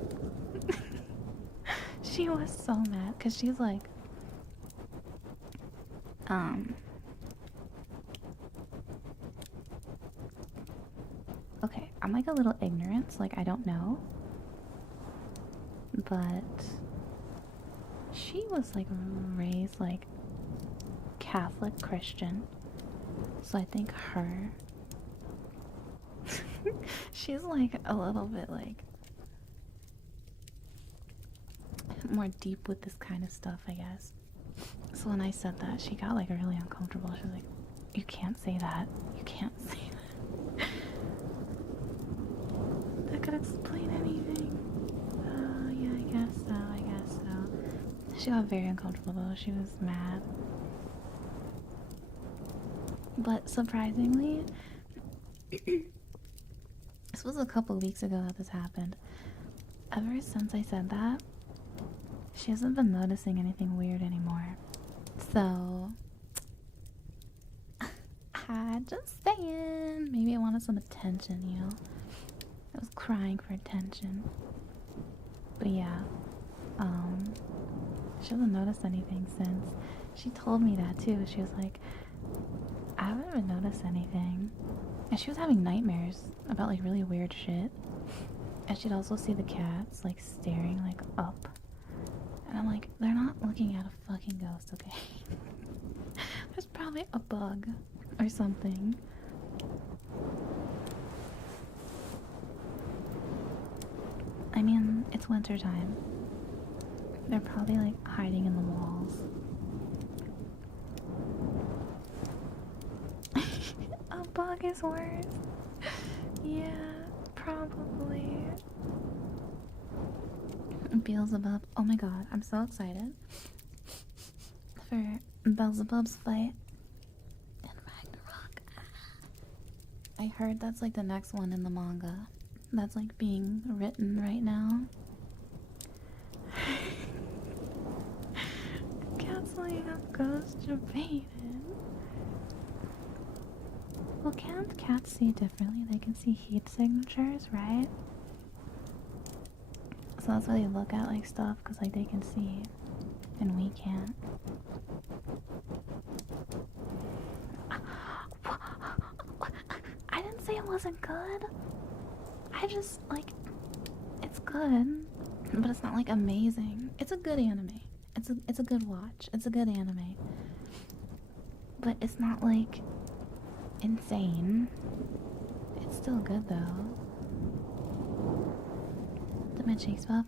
She was so mad because she's like, okay, I'm like a little ignorant, so like I don't know. But she was like raised like Catholic Christian. So I think her she's like a little bit like more deep with this kind of stuff, I guess. So when I said that, she got like really uncomfortable. She was like, you can't say that. You can't say that. That could explain anything. Oh, yeah, I guess so. I guess so. She got very uncomfortable though. She was mad. But surprisingly, this was a couple weeks ago that this happened. Ever since I said that, she hasn't been noticing anything weird anymore. So, just saying. Maybe I wanted some attention, you know? I was crying for attention. But yeah, she hasn't noticed anything since. She told me that too. She was like, I haven't even noticed anything. And she was having nightmares about like really weird shit. And she'd also see the cats like staring like up. And I'm like, they're not looking at a fucking ghost, okay? There's probably a bug or something. I mean, it's winter time. They're probably like hiding in the walls. A bug is worse. Yeah, probably. Beelzebub. Oh my god, I'm so excited for Beelzebub's fight in Ragnarok. I heard that's like the next one in the manga. That's like being written right now. Canceling of Ghost Japan. Well, can't cats see differently? They can see heat signatures, right? So that's why they look at like stuff, because like they can see and we can't. I didn't say it wasn't good. I just like it's good, but it's not like amazing. It's a good anime. It's a good watch. It's a good anime. But it's not like insane. It's still good though. The mid shakes up.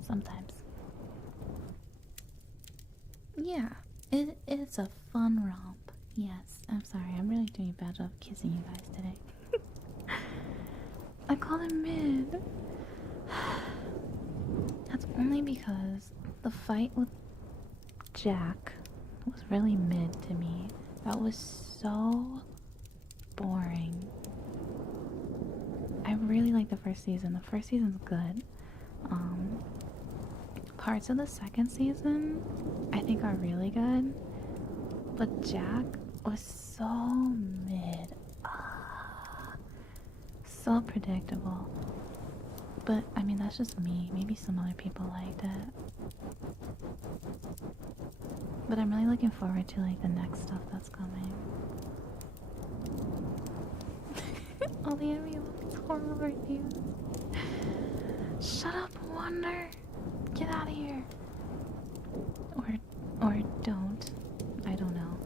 Sometimes. Yeah, it's a fun romp. Yes, I'm sorry. I'm really doing a bad job kissing you guys today. I call it mid. That's only because the fight with Jack was really mid to me. That was so boring. I really like the first season. The first season's good. Parts of the second season I think are really good. But Jack was so mid. So predictable. But I mean that's just me. Maybe some other people liked it. But I'm really looking forward to like the next stuff that's coming. All the enemy looks horrible reviews. Shut up, Wonder. Get out of here. Or don't. I don't know.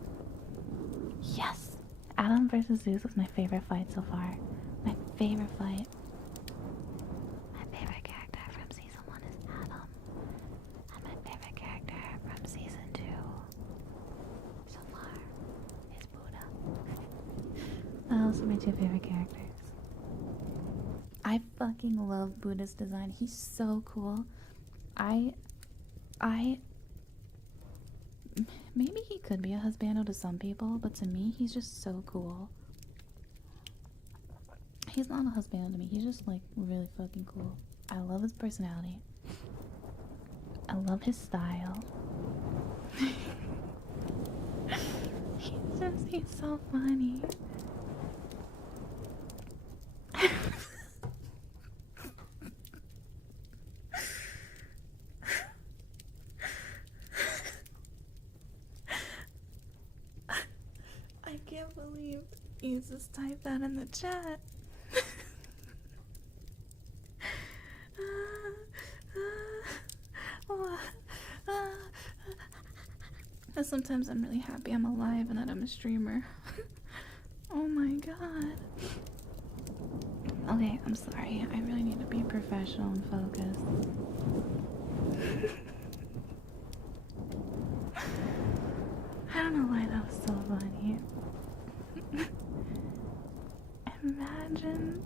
Yes! Adam versus Zeus was my favorite fight so far. My favorite fight. My favorite character from season 1 is Adam. And my favorite character from season 2 so far is Buddha. Those are my two favorite characters. I fucking love Buddha's design. He's so cool. Maybe he could be a husbando to some people, but to me, he's just so cool. He's not a husbando to me. He's just like really fucking cool. I love his personality. I love his style. He's so funny. I can't believe you just typed that in the chat. Sometimes I'm really happy I'm alive and that I'm a streamer. Oh my god. Okay, I'm sorry. I really need to be professional and focused. I don't know why that was so funny. Imagine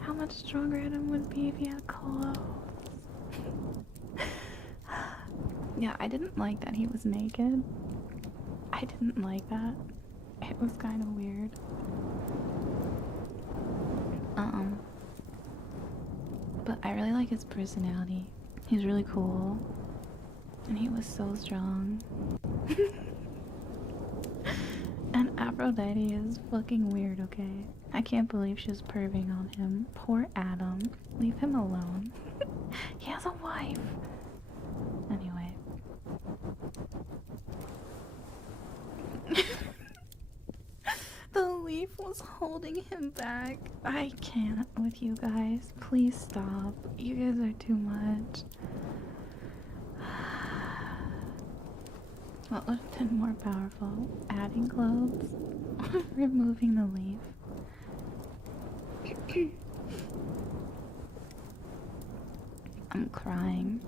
how much stronger Adam would be if he had clothes. Yeah, I didn't like that he was naked. I didn't like that. It was kind of weird. But I really like his personality. He's really cool. And he was so strong. And Aphrodite is fucking weird, okay? I can't believe she's perving on him. Poor Adam. Leave him alone. He has a wife. Anyway. The leaf was holding him back. I can't with you guys. Please stop. You guys are too much. What would have been more powerful? Adding clothes or removing the leaf? I'm crying.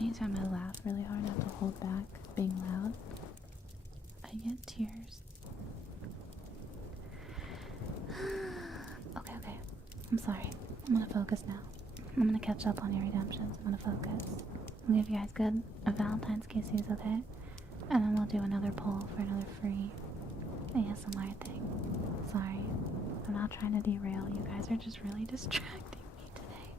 Anytime I laugh really hard, I have to hold back being loud. I get tears. Okay. I'm sorry. I'm gonna focus now. I'm gonna catch up on your redemptions. I'm gonna focus. I'll give you guys good Valentine's kisses, okay? And then we'll do another poll for another free ASMR thing. Sorry. I'm not trying to derail. You guys are just really distracting me today.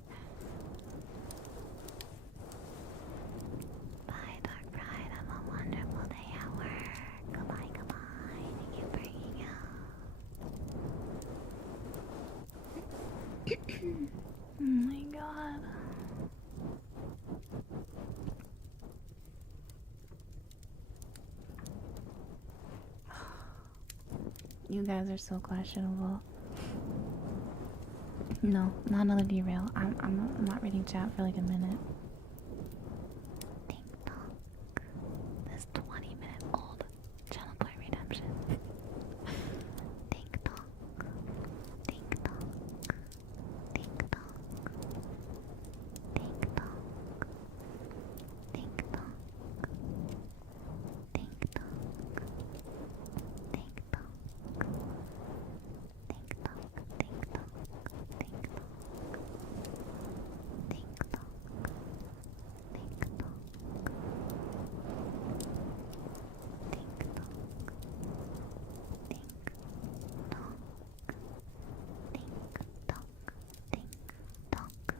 Bye, Dark Bride. Have a wonderful day at work. Goodbye, goodbye. Thank you for hanging out. Oh my god. You guys are so questionable. No, not another derail. I'm not reading chat for like a minute. TikTok. This 20-minute-old channel point redemption. TikTok. TikTok. TikTok. TikTok. TikTok. TikTok.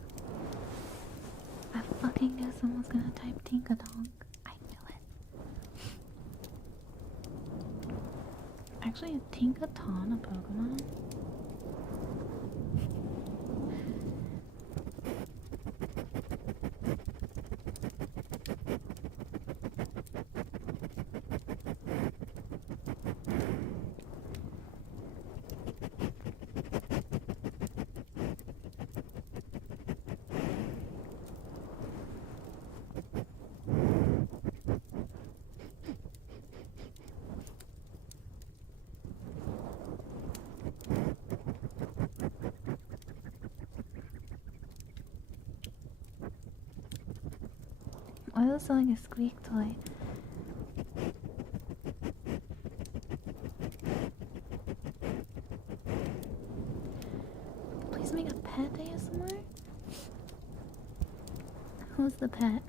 I fucking knew someone was gonna type Tinkadonk. I knew it. Actually, is Tinkaton a Pokemon? Why does it sound like a squeak toy? Please make a pet ASMR? Who's the pet?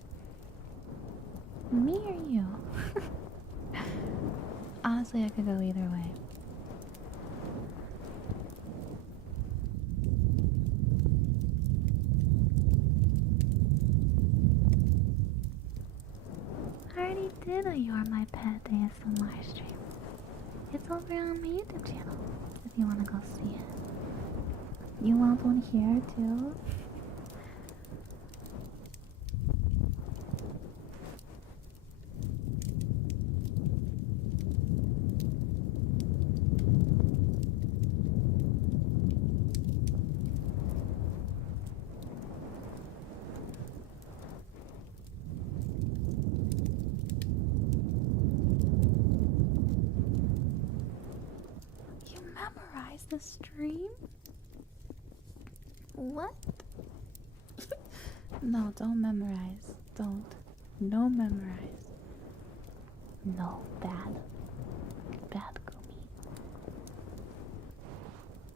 Me or you? Honestly, I could go either way. I already did a You're My Pet ASMR stream. It's over on my YouTube channel if you want to go see it. You want one here too? You memorized the stream? What? No, don't memorize. Don't. No memorize. No, bad. Bad Gumi.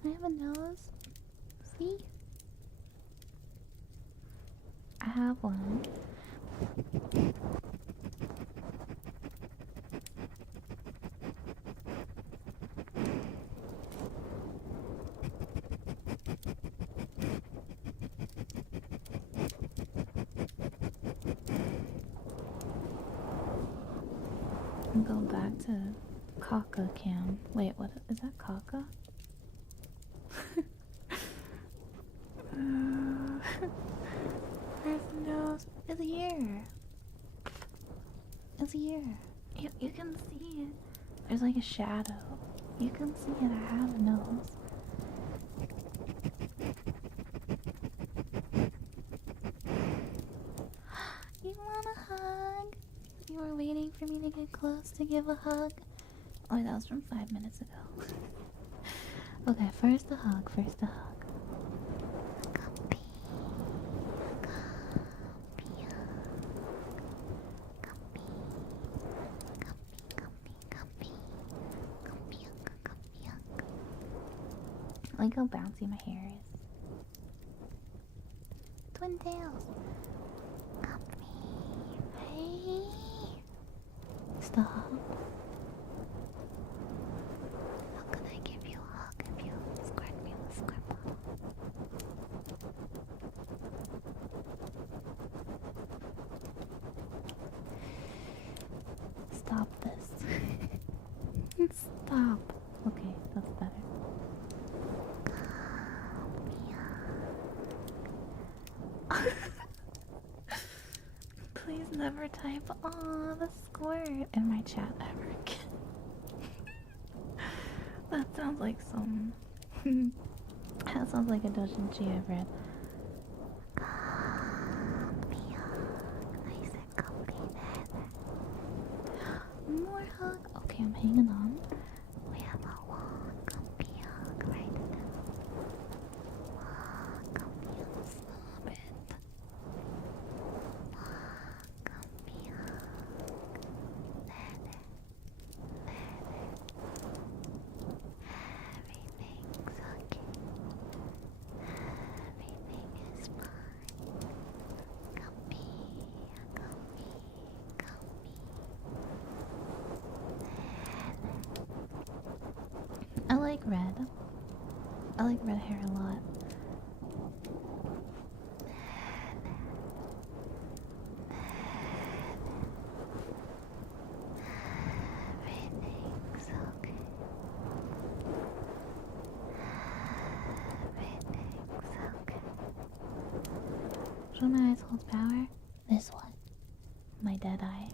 I have a nose. See? I have one. Go back to Kaka Cam. Wait, what is that? Kaka? Where's the nose? It's here. It's here. You can see it. There's like a shadow. You can see it. I have a nose. You want a hug? You were waiting for me to get close to give a hug? Oh, that was from 5 minutes ago. Okay, first the hug, first the hug. Comfy. Comfy hug. Comfy. Comfy, comfy, comfy. Comfy hug, comfy hug. I like how bouncy my hair is. twin tails. Hey. Stop. How can I give you a hug if you squirt me with squirt bottle? Stop this. Stop. Okay, that's better. Please never type "aw, the squirt" in my chat ever again. That sounds like some. That sounds like a doujinshi I've read. Nice and comfy. More hug. Okay, I'm hanging on. We have a long, comfy hug right now. Comfy hug. Stop it. Comfy hug. Everything's okay. Everything is fine. Comfy, comfy, comfy. I like red. I like red hair a lot. Everything's okay. Everything's okay. Which one of my eyes holds power? This one. My dead eye.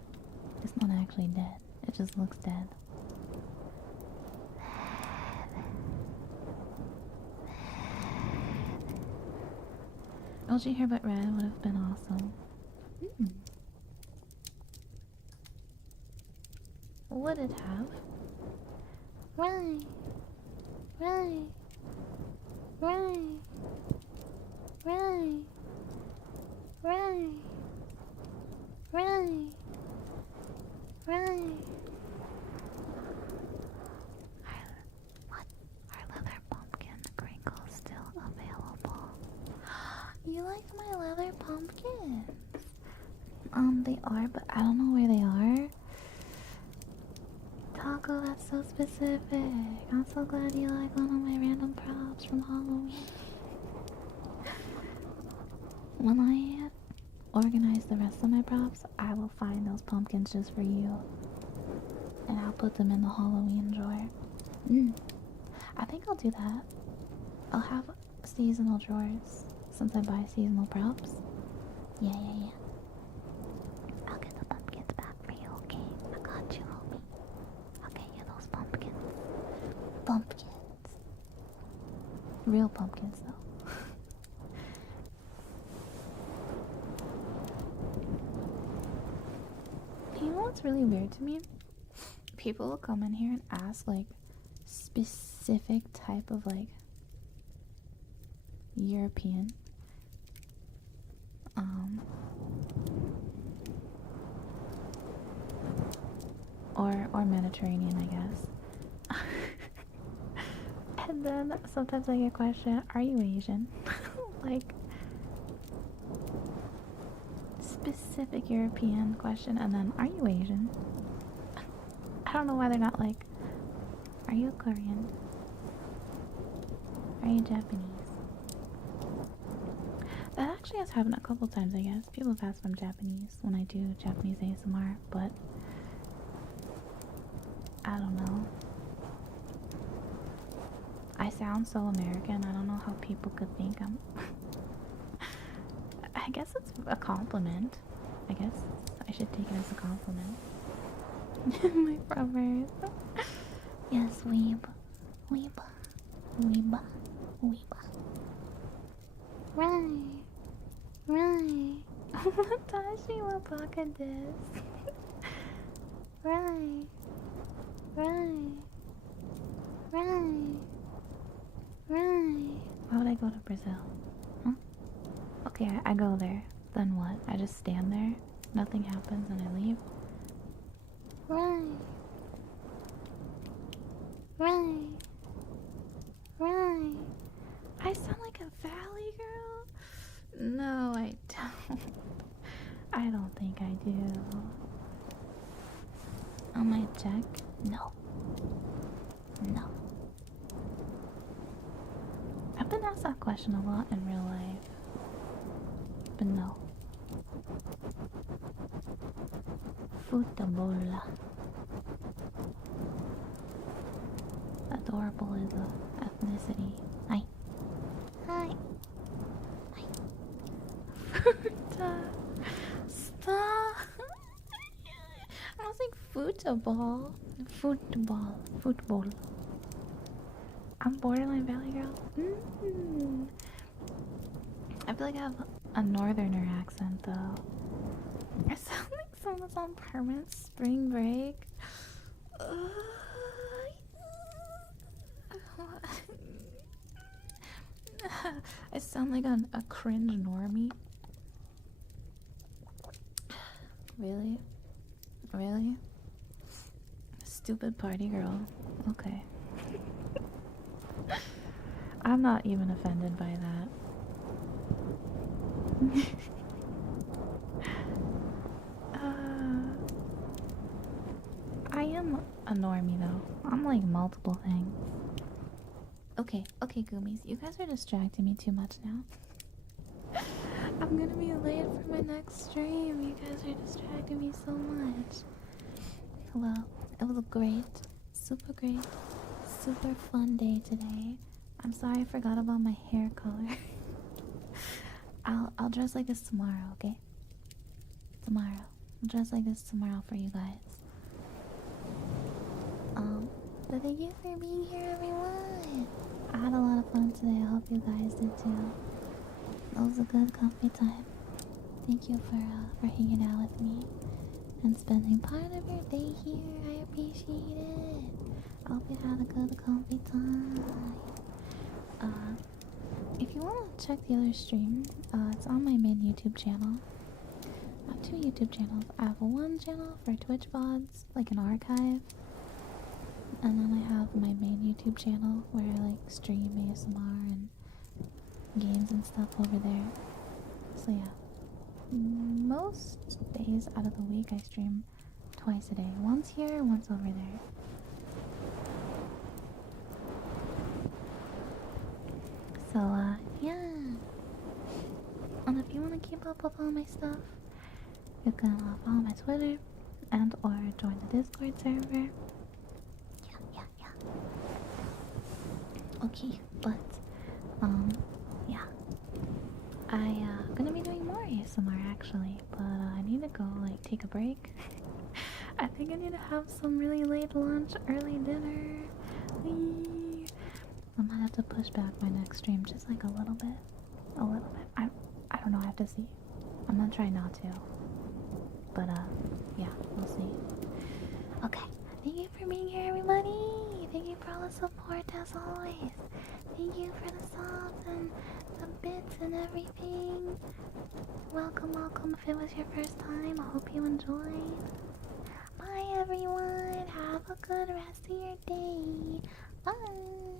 It's not actually dead. It just looks dead. LG hair but red would have been awesome. Would it have? Right. Right. Right. Right. Right. Right. Right. What? Are leather pumpkin crinkles still available? You like my leather pumpkins? They are, but I don't know where they are. Taco, that's so specific. I'm so glad you like one of my random props from Halloween. When I organize the rest of my props, I will find those pumpkins just for you. And I'll put them in the Halloween drawer. I think I'll do that. I'll have seasonal drawers since I buy seasonal props. Yeah. I'll get the pumpkins back for you, okay? I got you, homie. I'll get you those pumpkins. Pumpkins. Real pumpkins, though. You know what's really weird to me? People will come in here and ask, like, specific type of, like, European or Mediterranean, I guess. And then sometimes I get a question, are you Asian? Like, specific European question, and then, are you Asian? I don't know why they're not like, are you Korean? Are you Japanese? That actually has happened a couple times, I guess. People have asked if I'm Japanese when I do Japanese ASMR, but I don't know. I sound so American, I don't know how people could think I'm... I guess it's a compliment. I guess I should take it as a compliment. My brothers. Yes, weeb. Weeb. Weeba. Weeba. Right. Right. Watashi wa baka desu. Right. Right. Right. Right. Why would I go to Brazil? Huh? Okay, I go there. Then what? I just stand there, nothing happens, and I leave? Right. Right. Right. I sound like a valley girl? No, I I don't think I do. I might check. No. No. I've been asked that question a lot in real life. But no. Football. Adorable is a ethnicity. Hi. Hi. Hi. Stop. I was like football. Football. I'm borderline valley girl. I feel like I have a northerner accent though. I sound like someone that's on permanent spring break. I sound like a cringe normie. Really? Really? Stupid party girl. Okay. I'm not even offended by that. I am a normie though. I'm like multiple things. Okay, Goomies, you guys are distracting me too much now. I'm gonna be late for my next stream. You guys are distracting me so much. Well, it was a great, super fun day today. I'm sorry I forgot about my hair color. I'll dress like this tomorrow, okay? Tomorrow. I'll dress like this tomorrow for you guys. But thank you for being here, everyone. I had a lot of fun today. I hope you guys did too. It was a good, comfy time. Thank you for hanging out with me and spending part of your day here. I appreciate it. I hope you had a good, comfy time. If you want to check the other stream, it's on my main YouTube channel. I have 2 YouTube channels. I have one channel for Twitch VODs, like an archive. And then I have my main YouTube channel where I like stream ASMR and games and stuff over there. So yeah. Most days out of the week I stream twice a day. Once here, once over there. So yeah. And if you want to keep up with all my stuff, you can follow my Twitter and or join the Discord server. Yeah. Okay, but yeah. I'm gonna be doing more ASMR actually, but I need to go like take a break. I think I need to have some really late lunch, early dinner. Whee! I might have to push back my next stream just like a little bit. I don't know, I have to see. I'm gonna try not to. But yeah, we'll see. Okay. Thank you for being here, everybody. Thank you for all the support as always. Thank you for the subs and the bits and everything. Welcome if it was your first time. I hope you enjoyed. Bye everyone. Have a good rest of your day. Bye.